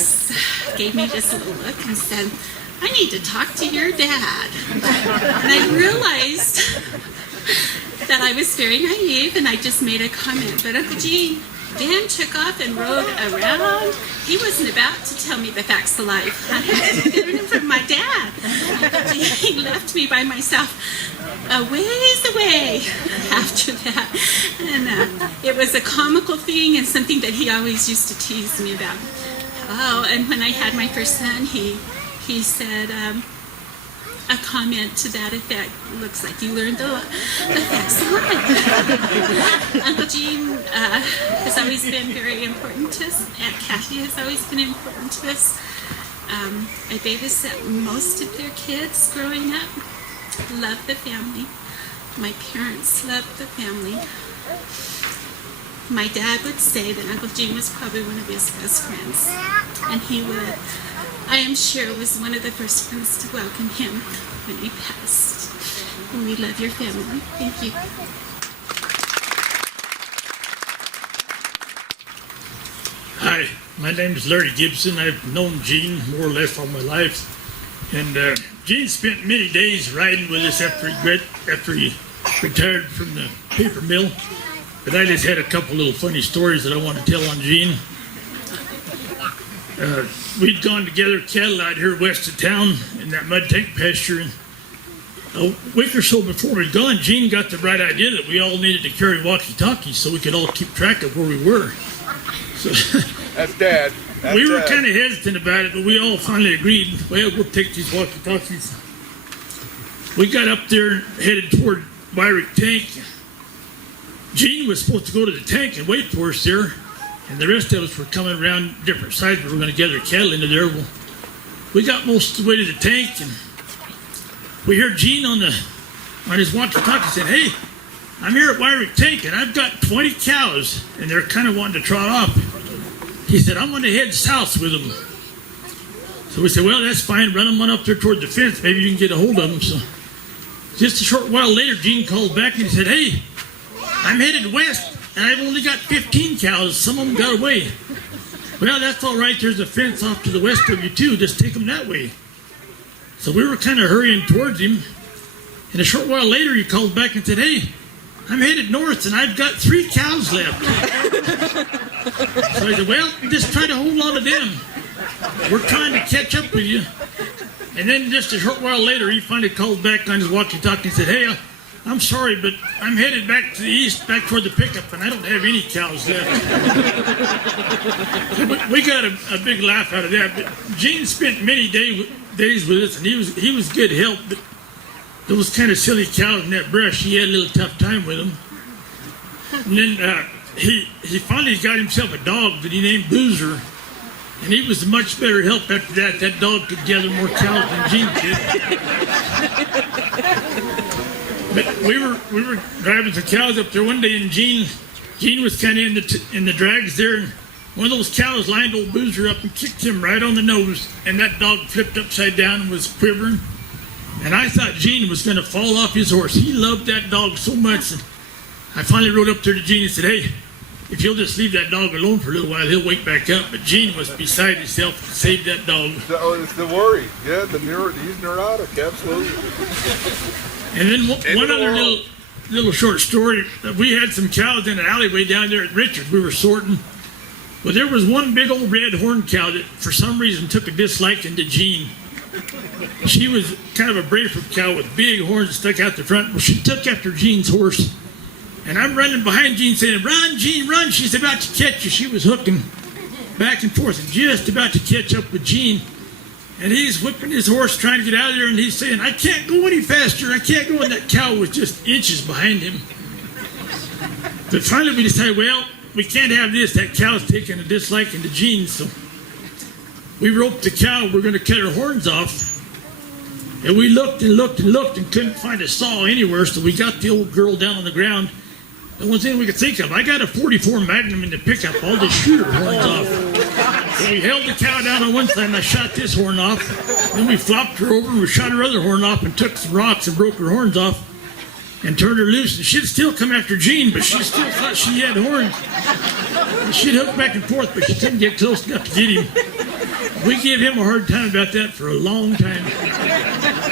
gave me this little look and said, "I need to talk to your dad." And I realized that I was very naive and I just made a comment. But Uncle Gene then took off and rode around. He wasn't about to tell me the facts of life. I had to learn it from my dad. Uncle Gene left me by myself a ways away after that. And it was a comical thing and something that he always used to tease me about. Oh, and when I had my first son, he said, a comment to that effect, "Looks like you learned the facts of life." Uncle Gene has always been very important to us. Aunt Kathy has always been important to us. I babysat most of their kids growing up. loved the family. My parents loved the family. My dad would say that Uncle Gene was probably one of his best friends. And he would, I am sure, was one of the first ones to welcome him when he passed. And we love your family. Thank you. Hi, my name is Larry Gibson. I've known Gene more or less all my life. And Gene spent many days riding with us after he retired from the paper mill. But I just had a couple little funny stories that I want to tell on Gene. We'd gone together cattle out here west of town in that mud tank pasture. And a week or so before we'd gone, Gene got the bright idea that we all needed to carry walkie-talkies so we could all keep track of where we were. So That's Dad. we were kind of hesitant about it, but we all finally agreed, well, we'll take these walkie-talkies. We got up there headed toward Wyrick Tank. Gene was supposed to go to the tank and wait for us there, and the rest of us were coming around different sides. We were going to gather cattle into there. Well, we got most of the way to the tank, and we heard Gene on his walkie-talkie saying, "Hey, I'm here at Wyrick Tank, and I've got 20 cows, and they're kind of wanting to trot off." He said, "I'm going to head south with them." So we said, "Well, that's fine. Run them on up there toward the fence. Maybe you can get a hold of them." So just a short while later, Gene called back and he said, "Hey, I'm headed west, and I've only got 15 cows. Some of them got away." "Well, that's all right. There's a fence off to the west of you, too. Just take them that way." So we were kind of hurrying towards him. And a short while later, he called back and said, "Hey, I'm headed north, and I've got 3 cows left." So I said, "Well, just try to hold on to them. We're trying to catch up with you." And then just a short while later, he finally called back on his walkie-talkie and said, "Hey, I'm sorry, but I'm headed back to the east, back toward the pickup, and I don't have any cows left." We got a big laugh out of that. But Gene spent many days with us, and he was good help. But those kind of silly cows in that brush, he had a little tough time with them. And then he finally got himself a dog that he named Boozer, and he was a much better help after that. That dog could gather more cows than Gene did. But we were driving some cows up there one day, and Gene was kind of in the drags there, and one of those cows lined old Boozer up and kicked him right on the nose, and that dog flipped upside down and was quivering. And I thought Gene was going to fall off his horse. He loved that dog so much. And I finally rode up there to Gene and said, "Hey, if you'll just leave that dog alone for a little while, he'll wake back up." But Gene was beside himself to save that dog. It's the worry. Yeah, he's neurotic, absolutely. And then one other little short story. We had some cows in an alleyway down there at Richards. We were sorting. Well, there was one big old red horn cow that for some reason took a disliking to Gene. She was kind of a Brayford cow with big horns that stuck out the front. Well, she took after Gene's horse. And I'm running behind Gene saying, "Run, Gene, run. She's about to catch you." She was hooking back and forth and just about to catch up with Gene. And he's whipping his horse trying to get out of there, and he's saying, "I can't go any faster. I can't go." And that cow was just inches behind him. But finally we decided, well, we can't have this. That cow's taking a disliking to Gene. So we roped the cow. We're going to cut her horns off. And we looked and looked and looked and couldn't find a saw anywhere. So we got the old girl down on the ground. The one thing we could think of, I got a .44 Magnum in the pickup. I'll just shoot her horns off. So we held the cow down on one side, and I shot this horn off. Then we flopped her over, and we shot her other horn off, and took some rocks and broke her horns off, and turned her loose. And she'd still come after Gene, but she still thought she had horns. And she'd hook back and forth, but she couldn't get close enough to get him. We gave him a hard time about that for a long time.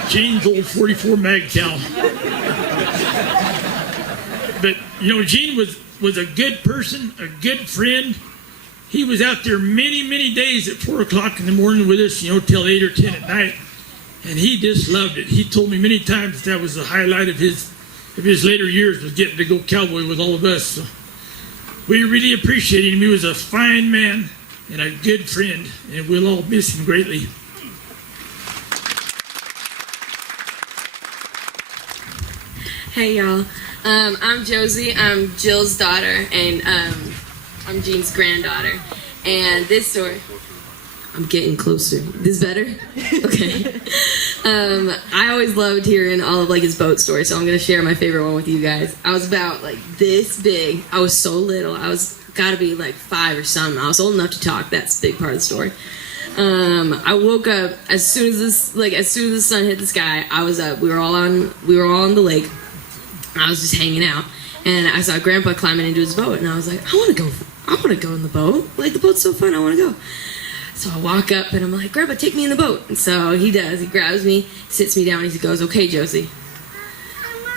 Gene's old .44 Mag cow. But, Gene was a good person, a good friend. He was out there many, many days at 4 o'clock in the morning with us, till 8 or 10 at night. And he just loved it. He told me many times that was the highlight of his later years, was getting to go cowboy with all of us. So we really appreciated him. He was a fine man and a good friend, and we'll all miss him greatly. Hey y'all, I'm Josie. I'm Jill's daughter, and I'm Gene's granddaughter. And this story, I'm getting closer. This better? Okay. I always loved hearing all of like his boat stories, so I'm gonna share my favorite one with you guys. I was about like this big. I was so little. I was gotta be like 5 or something. I was old enough to talk. That's a big part of the story. I woke up as soon as the sun hit the sky. I was up. We were all on the lake. I was just hanging out, and I saw Grandpa climbing into his boat, and I was like, I want to go in the boat. Like, the boat's so fun. I want to go. So I walk up, and I'm like, Grandpa, take me in the boat. And so he does. He grabs me, sits me down, and he goes, okay, Josie,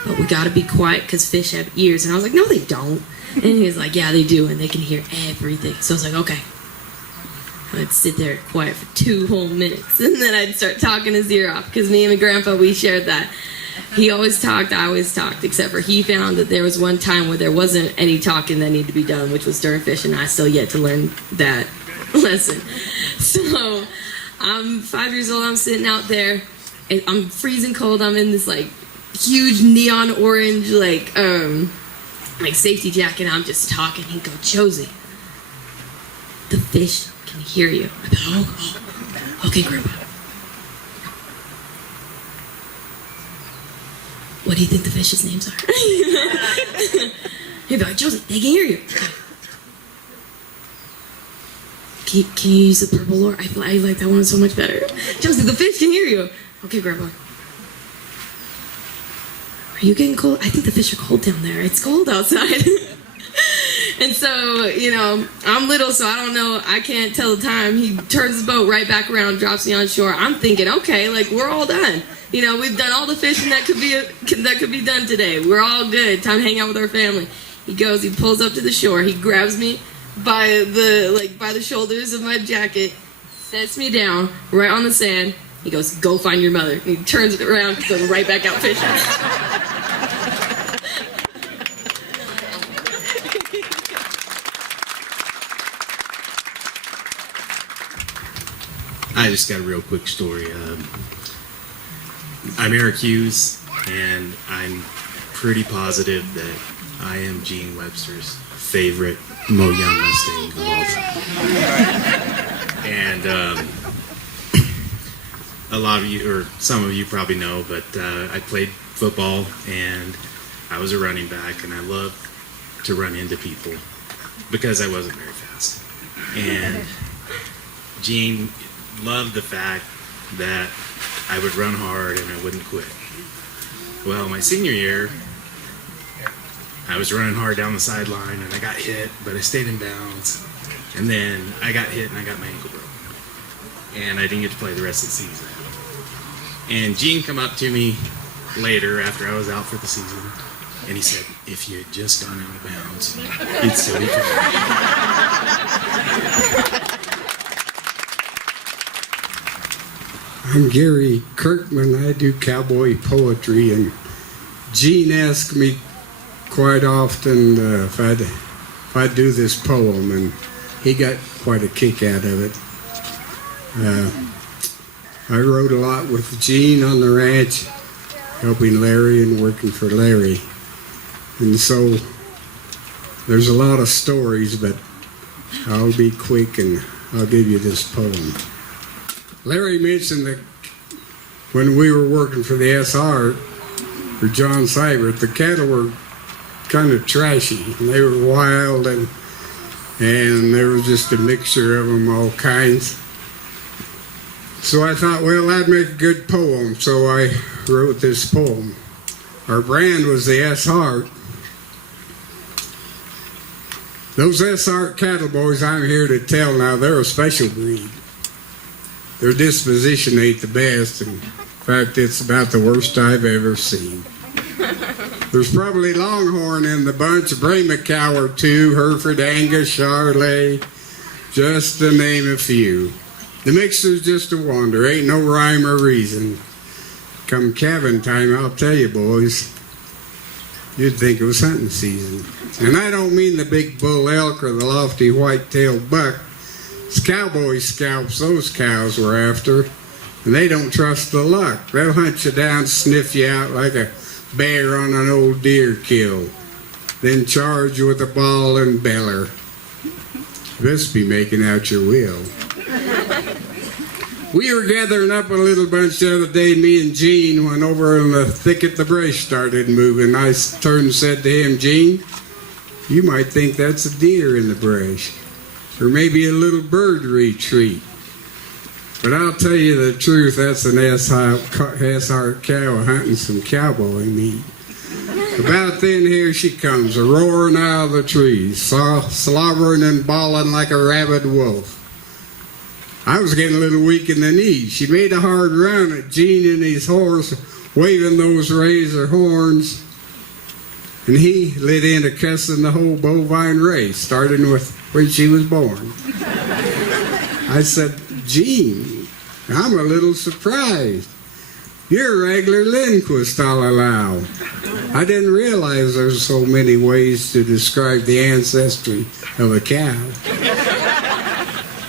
but we got to be quiet because fish have ears. And I was like, no, they don't. And he was like, yeah, they do, and they can hear everything. So I was like, okay. I'd sit there quiet for 2 whole minutes, and then I'd start talking his ear off, because me and my grandpa, we shared that. He always talked, I always talked, except for he found that there was one time where there wasn't any talking that needed to be done, which was during fishing, and I still yet to learn that lesson. So I'm 5 years old, I'm sitting out there, and I'm freezing cold. I'm in this like huge neon orange like safety jacket, and I'm just talking. He'd go, Josie, the fish can hear you. I thought, okay, Grandpa. What do you think the fish's names are? He'd be like, Josie, they can hear you. Can you use the purple lure? I like that one so much better. Josie, the fish can hear you. Okay, Grandpa. Are you getting cold? I think the fish are cold down there. It's cold outside. And so, I'm little, so I don't know. I can't tell the time. He turns his boat right back around, drops me on shore. I'm thinking, okay, like, we're all done. We've done all the fishing that could be done today. We're all good. Time to hang out with our family. He pulls up to the shore. He grabs me by the shoulders of my jacket, sets me down right on the sand. He goes, go find your mother. And he turns it around, goes right back out fishing. I just got a real quick story. I'm Eric Hughes, and I'm pretty positive that I am Gene Webster's favorite Mo Young Mustang of all time. And a lot of you, or some of you probably know, but I played football, and I was a running back, and I loved to run into people because I wasn't very fast. And Gene loved the fact that I would run hard and I wouldn't quit. Well, my senior year, I was running hard down the sideline and I got hit, but I stayed in bounds. And then I got hit and I got my ankle broken. And I didn't get to play the rest of the season. And Gene come up to me later after I was out for the season, and he said, if you had just gone out of bounds, you'd still be playing. I'm Gary Kirkman. I do cowboy poetry, and Gene asks me quite often if I'd do this poem, and he got quite a kick out of it. I rode a lot with Gene on the ranch, helping Larry and working for Larry. And so there's a lot of stories, but I'll be quick and I'll give you this poem. Larry mentioned that when we were working for the SR, for John Seibert, the cattle were kind of trashy. And they were wild, and there was just a mixture of them, all kinds. So I thought, well, that'd make a good poem. So I wrote this poem. Our brand was the SR. Those SR cattle boys I'm here to tell now, they're a special breed. Their disposition ain't the best. In fact, it's about the worst I've ever seen. There's probably Longhorn in the bunch, a Brahma cow or two, Hereford, Angus, Charolais, just to name a few. The mixer's just a wonder, ain't no rhyme or reason. Come calving time, I'll tell you boys, you'd think it was hunting season. And I don't mean the big bull elk or the lofty white-tailed buck. It's cowboy scalps those cows were after, and they don't trust the luck. They'll hunt you down, sniff you out like a bear on an old deer kill, then charge you with a ball and beller. This be making out your will. We were gathering up a little bunch the other day, me and Gene, when over in the thicket the brush started moving. I turned and said to him, Gene, you might think that's a deer in the brush, or maybe a little bird retreat. But I'll tell you the truth, that's an S-heart cow hunting some cowboy meat. About then, here she comes, a-roaring out of the trees, slobbering and bawling like a rabid wolf. I was getting a little weak in the knees. She made a hard run at Gene and his horse, waving those razor horns, and he lit into cussing the whole bovine race, starting with when she was born. I said, Gene, I'm a little surprised. You're a regular Lindquist, I'll allow. I didn't realize there's so many ways to describe the ancestry of a cow.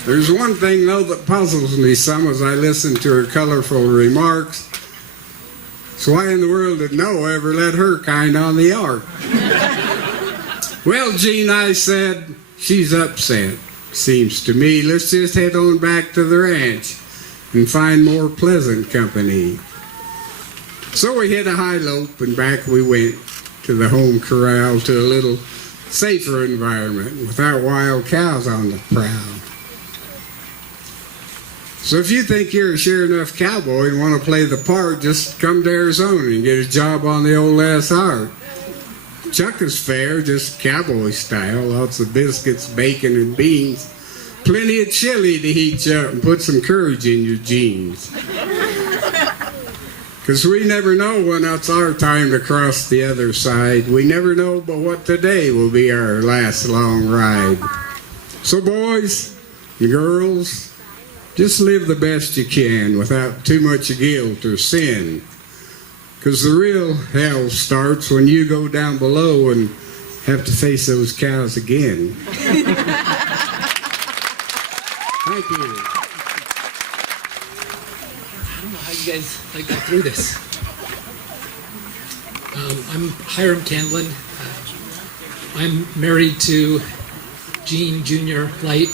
There's one thing, though, that puzzles me some as I listen to her colorful remarks. So why in the world did Noah ever let her kind on the ark? Well, Gene, I said, she's upset, seems to me. Let's just head on back to the ranch and find more pleasant company. So we hit a high lope and back we went to the home corral, to a little safer environment without wild cows on the prowl. So if you think you're a sure enough cowboy and want to play the part, just come to Arizona and get a job on the old S-heart. Chuck is fair, just cowboy style, lots of biscuits, bacon, and beans. Plenty of chili to heat you up and put some courage in your jeans. Because we never know when it's our time to cross the other side. We never know but what today will be our last long ride. So boys and girls, just live the best you can without too much guilt or sin. Because the real hell starts when you go down below and have to face those cows again. Thank you. I don't know how you guys got through this. I'm Hiram Candlin. I'm married to Gene Jr. Light.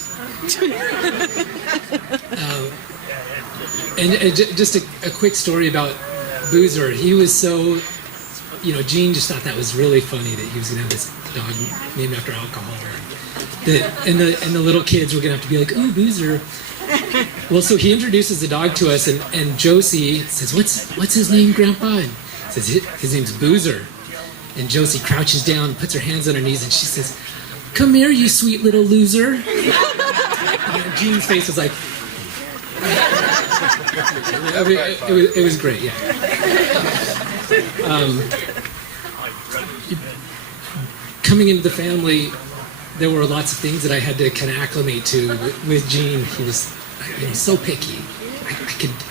And just a quick story about Boozer. He was so, Gene just thought that was really funny that he was going to have this dog named after alcohol. And the little kids were going to have to be like, "Ooh, Boozer." Well, so he introduces the dog to us, and Josie says, "What's his name, Grandpa?" And he says, "His name's Boozer." And Josie crouches down, puts her hands on her knees, and she says, "Come here, you sweet little loser." And Gene's face was like, I mean, it was great, yeah. Coming into the family, there were lots of things that I had to kind of acclimate to. With Gene, he was so picky.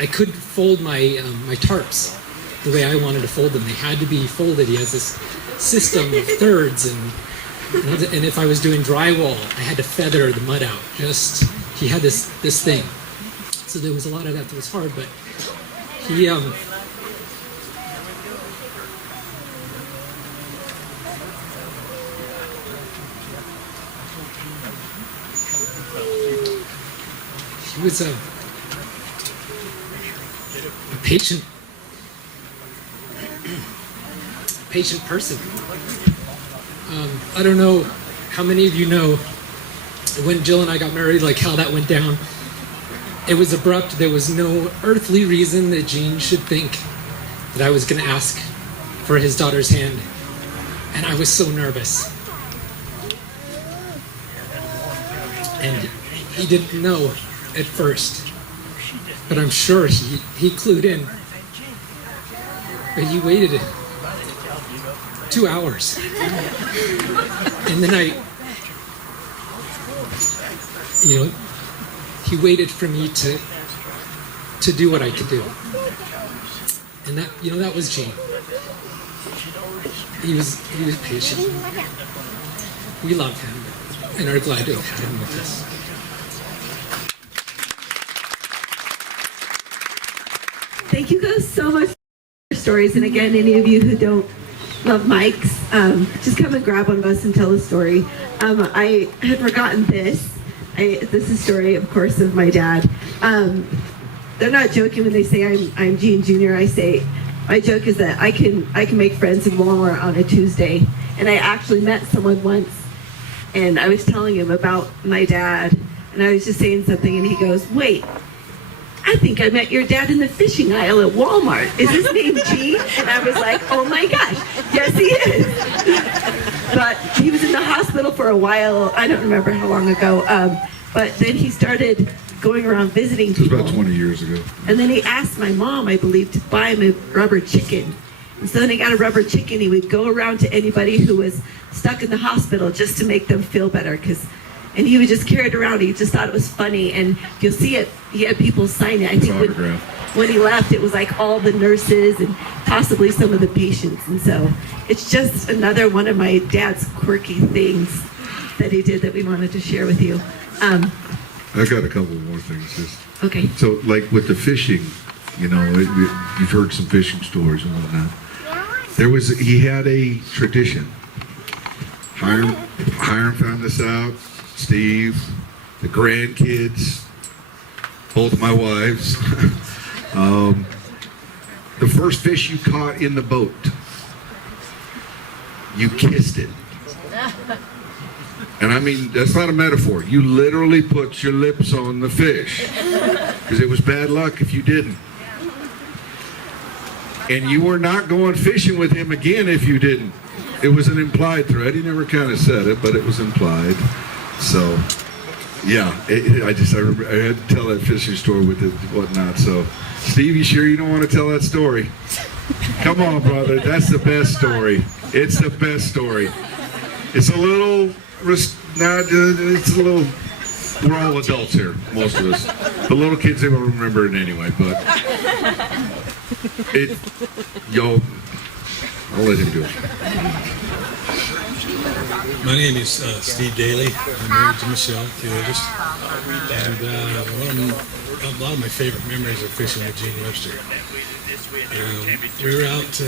I couldn't fold my my tarps the way I wanted to fold them. They had to be folded. He has this system of thirds, and if I was doing drywall, I had to feather the mud out. He had this thing. So there was a lot of that was hard, but he was a patient person. I don't know how many of you know when Jill and I got married, like how that went down. It was abrupt. There was no earthly reason that Gene should think that I was going to ask for his daughter's hand. And I was so nervous. And he didn't know at first. But I'm sure he clued in. But he waited 2 hours. And then he waited for me to do what I could do. And that was Gene. He was patient. We love him and are glad to have had him with us. Thank you guys so much for your stories. And again, any of you who don't love mics, just come and grab one of us and tell a story. I had forgotten this. This is a story, of course, of my dad. They're not joking when they say I'm Gene Jr. I say, my joke is that I can make friends in Walmart on a Tuesday. And I actually met someone once, and I was telling him about my dad, and I was just saying something, and he goes, "Wait, I think I met your dad in the fishing aisle at Walmart. Is his name Gene?" And I was like, "Oh my gosh, yes he is." But he was in the hospital for a while. I don't remember how long ago. But then he started going around visiting It was people. about 20 years ago. And then he asked my mom, I believe, to buy him a rubber chicken. And so then he got a rubber chicken. He would go around to anybody who was stuck in the hospital just to make them feel better. And he would just carry it around. He just thought it was funny. And you'll see it. He had people sign it. I think when he left, it was like all the nurses and possibly some of the patients. And so it's just another one of my dad's quirky things that he did that we wanted to share with you. I've got a couple more things. Just Okay. So, like with the fishing, you know, you've heard some fishing stories and whatnot. He had a tradition. Hiram found this out. Steve, the grandkids, both my wives. The first fish you caught in the boat, you kissed it. And I mean, that's not a metaphor. You literally put your lips on the fish. Because it was bad luck if you didn't. And you were not going fishing with him again if you didn't. It was an implied threat. He never kind of said it, but it was implied. So, yeah, I had to tell that fishing story with it and whatnot. So, Steve, you sure you don't want to tell that story? Come on, brother. That's the best story. It's the best story. It's a little... we're all adults here, most of us. The little kids, they will remember it anyway, but I'll let him do it. My name is Steve Daly. I'm married to Michelle, the oldest. And a lot of my favorite memories are fishing with Gene Webster. We were out,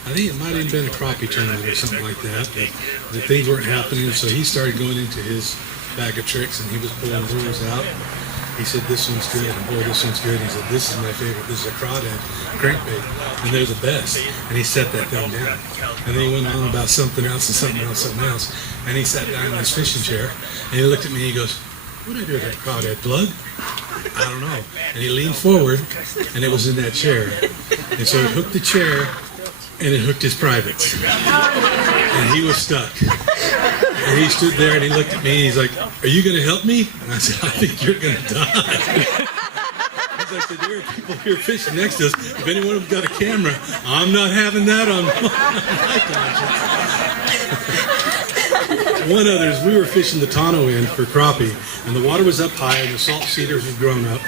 I think it might have been a crappie tournament or something like that, but the things weren't happening, so he started going into his bag of tricks and he was pulling lures out. He said, "This one's good," and boy, this one's good. He said, "This is my favorite. This is a crawdad crankbait, and they're the best." And he set that thing down. And then he went on about something else and something else, and he sat down in his fishing chair, and he looked at me and he goes, "What did I do with that crawdad plug?" "I don't know." And he leaned forward, and it was in that chair. And so he hooked the chair, and it hooked his privates. And he was stuck. And he stood there and he looked at me and he's like, "Are you going to help me?" And I said, "I think you're going to die." Because I said, "There are people here fishing next to us. If anyone of them got a camera, I'm not having that on my conscience." One other is we were fishing the Tonto end for crappie, and the water was up high and the salt cedars had grown up.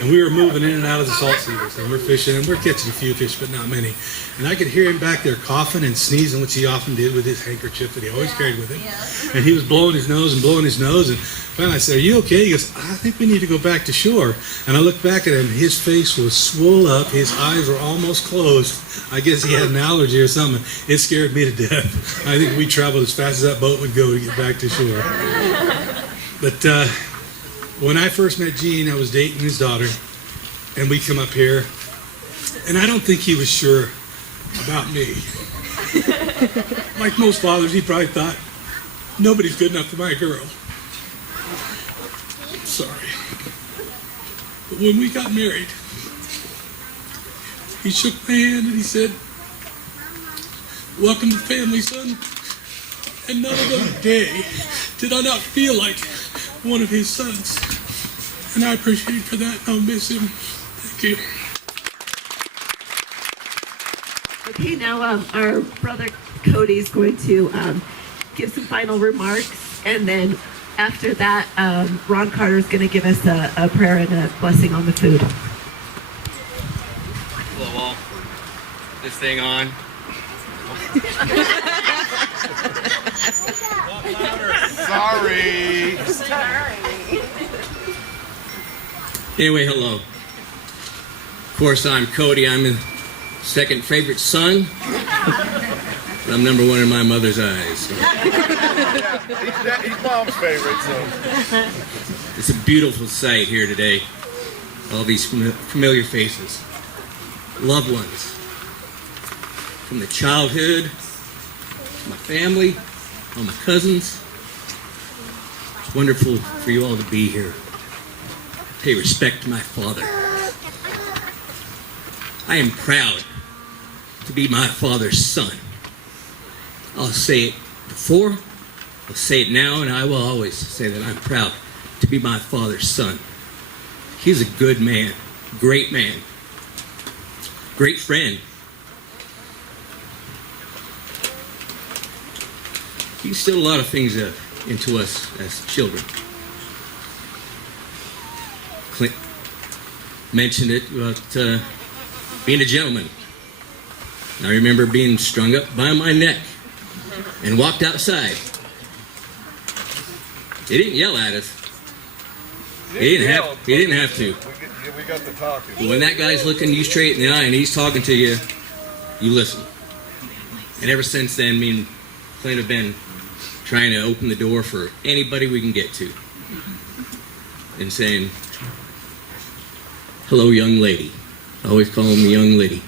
And we were moving in and out of the salt cedars, and we're fishing, and we're catching a few fish, but not many. And I could hear him back there coughing and sneezing, which he often did with his handkerchief that he always carried with him. And he was blowing his nose, and finally I said, "Are you okay?" He goes, "I think we need to go back to shore." And I looked back at him, his face was swole up, his eyes were almost closed. I guess he had an allergy or something. It scared me to death. I think we traveled as fast as that boat would go to get back to shore. But when I first met Gene, I was dating his daughter, and we come up here, and I don't think he was sure about me. Like most fathers, he probably thought, nobody's good enough for my girl. Sorry. But when we got married, he shook my hand and he said, "Welcome to the family, son." And not another day did I not feel like one of his sons. And I appreciate him for that. I'll miss him. Thank you. Okay, now our brother Cody's going to give some final remarks, and then after that, Ron Carter's going to give us a prayer and a blessing on the food. Hello all. This thing on. Sorry. Anyway, hello. Of course, I'm Cody. I'm his second favorite son. I'm number one in my mother's eyes. Yeah, he's mom's favorite, so. It's a beautiful sight here today. All these familiar faces, loved ones, from the childhood, to my family, all my cousins. It's wonderful for you all to be here. Pay respect to my father. I am proud to be my father's son. I'll say it before, I'll say it now, and I will always say that I'm proud to be my father's son. He's a good man, great friend. He instilled a lot of things into us as children. Clint mentioned it about being a gentleman. I remember being strung up by my neck and walked outside. He didn't yell at us. He didn't have to. We got the talking. But when that guy's looking you straight in the eye and he's talking to you, you listen. And ever since then, me and Clint have been trying to open the door for anybody we can get to. And saying, hello, young lady. I always call him the young lady.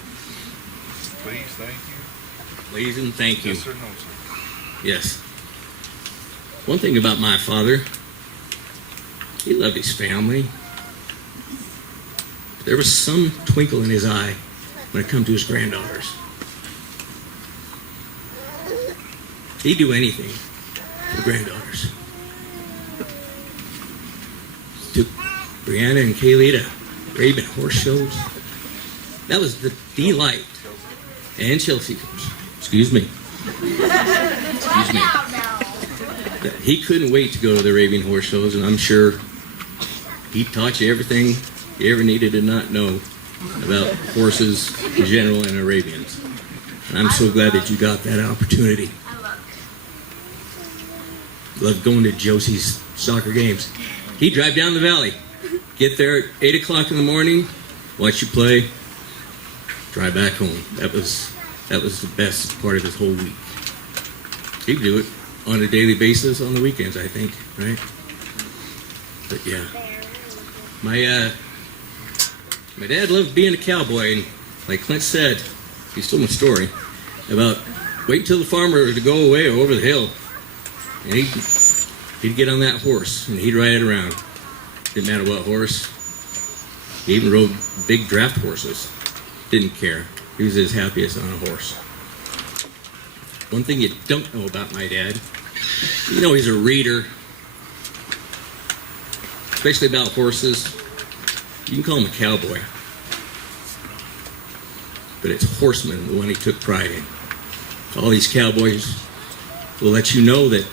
Please, thank you. Please and thank you. Yes or no, sir? Yes. One thing about my father, he loved his family. But there was some twinkle in his eye when it come to his granddaughters. He'd do anything for granddaughters. Took Brianna and Kaylee to Raven horse shows. That was the delight. And Chelsea. Excuse me. Excuse me. He couldn't wait to go to the Arabian horse shows, and I'm sure he taught you everything you ever needed to not know about horses in general and Arabians. And I'm so glad that you got that opportunity. Loved going to Josie's soccer games. He'd drive down the valley, get there at 8 o'clock in the morning, watch you play, drive back home. That was the best part of his whole week. He'd do it on a daily basis on the weekends, I think, right? But yeah, my dad loved being a cowboy, and like Clint said, he told me a story about wait till the farmer to go away over the hill, and he'd get on that horse and he'd ride it around. Didn't matter what horse. He even rode big draft horses. Didn't care. He was as happy as on a horse. One thing you don't know about my dad, you know he's a reader, especially about horses. You can call him a cowboy, but it's horseman, the one he took pride in. All these cowboys will let you know that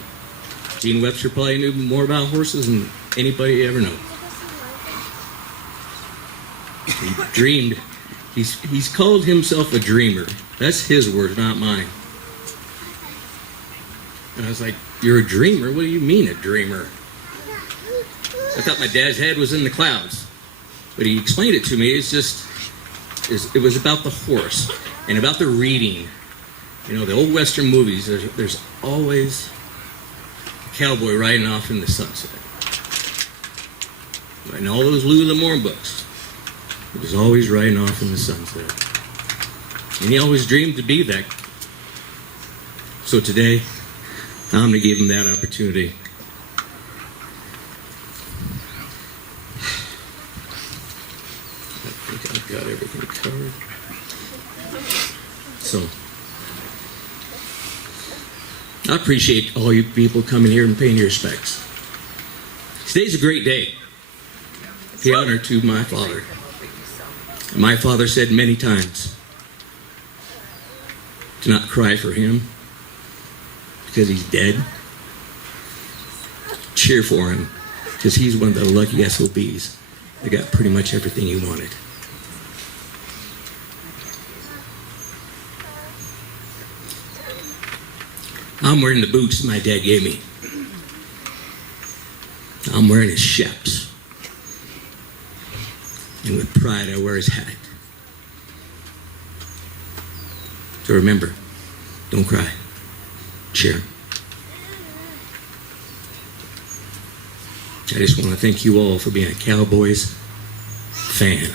Gene Webster probably knew more about horses than anybody ever knew. He dreamed. He's called himself a dreamer. That's his words, not mine. And I was like, you're a dreamer? What do you mean a dreamer? I thought my dad's head was in the clouds. But he explained it to me. It was about the horse and about the reading. You know, the old Western movies, there's always a cowboy riding off in the sunset. And all those Louis L'Amour books, it was always riding off in the sunset. And he always dreamed to be that. So today, I'm going to give him that opportunity. I think I've got everything covered. So, I appreciate all you people coming here and paying your respects. Today's a great day. Pay honor to my father. My father said many times to not cry for him because he's dead. Cheer for him because he's one of the lucky SOBs that got pretty much everything he wanted. I'm wearing the boots my dad gave me. I'm wearing his chaps. And with pride, I wear his hat. So remember, don't cry. Cheer. I just want to thank you all for being a Cowboys fan.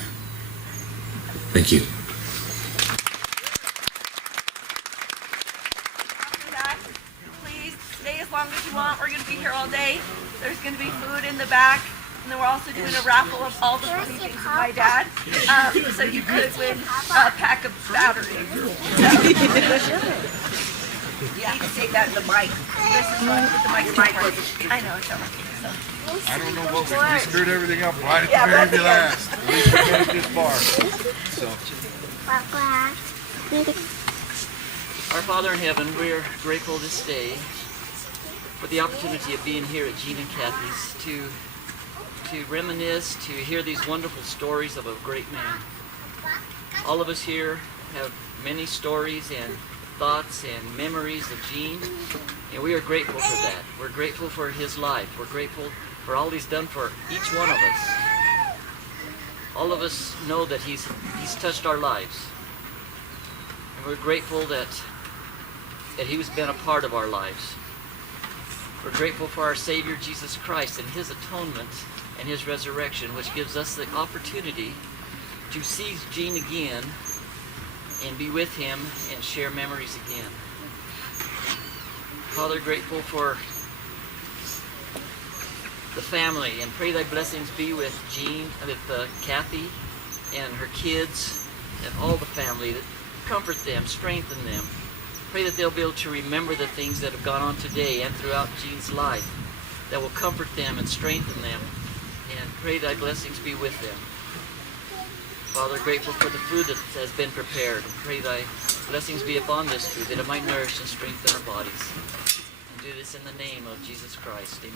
Thank you. Please stay as long as you want. We're going to be here all day. There's going to be food in the back. And then we're also doing a raffle of all the funny things with my dad. So you could win a pack of batteries. Yeah, you can say that in the mic. This is one with the mic. I know, it's all right. I don't know what we screwed everything up right Yeah, at the very right last. At least we made it this far. So. Our Father in heaven, we are grateful this day for the opportunity of being here at Gene and Kathy's to reminisce, to hear these wonderful stories of a great man. All of us here have many stories and thoughts and memories of Gene, and we are grateful for that. We're grateful for his life. We're grateful for all he's done for each one of us. All of us know that he's touched our lives, and we're grateful that he's been a part of our lives. We're grateful for our Savior Jesus Christ and his atonement and his resurrection, which gives us the opportunity to see Gene again and be with him and share memories again. Father, grateful for the family, and pray thy blessings be with Gene, with Kathy and her kids and all the family. That comfort them, strengthen them. Pray that they'll be able to remember the things that have gone on today and throughout Gene's life, that will comfort them and strengthen them. And pray thy blessings be with them. Father, grateful for the food that has been prepared. And pray thy blessings be upon this food, that it might nourish and strengthen our bodies. And do this in the name of Jesus Christ. Amen.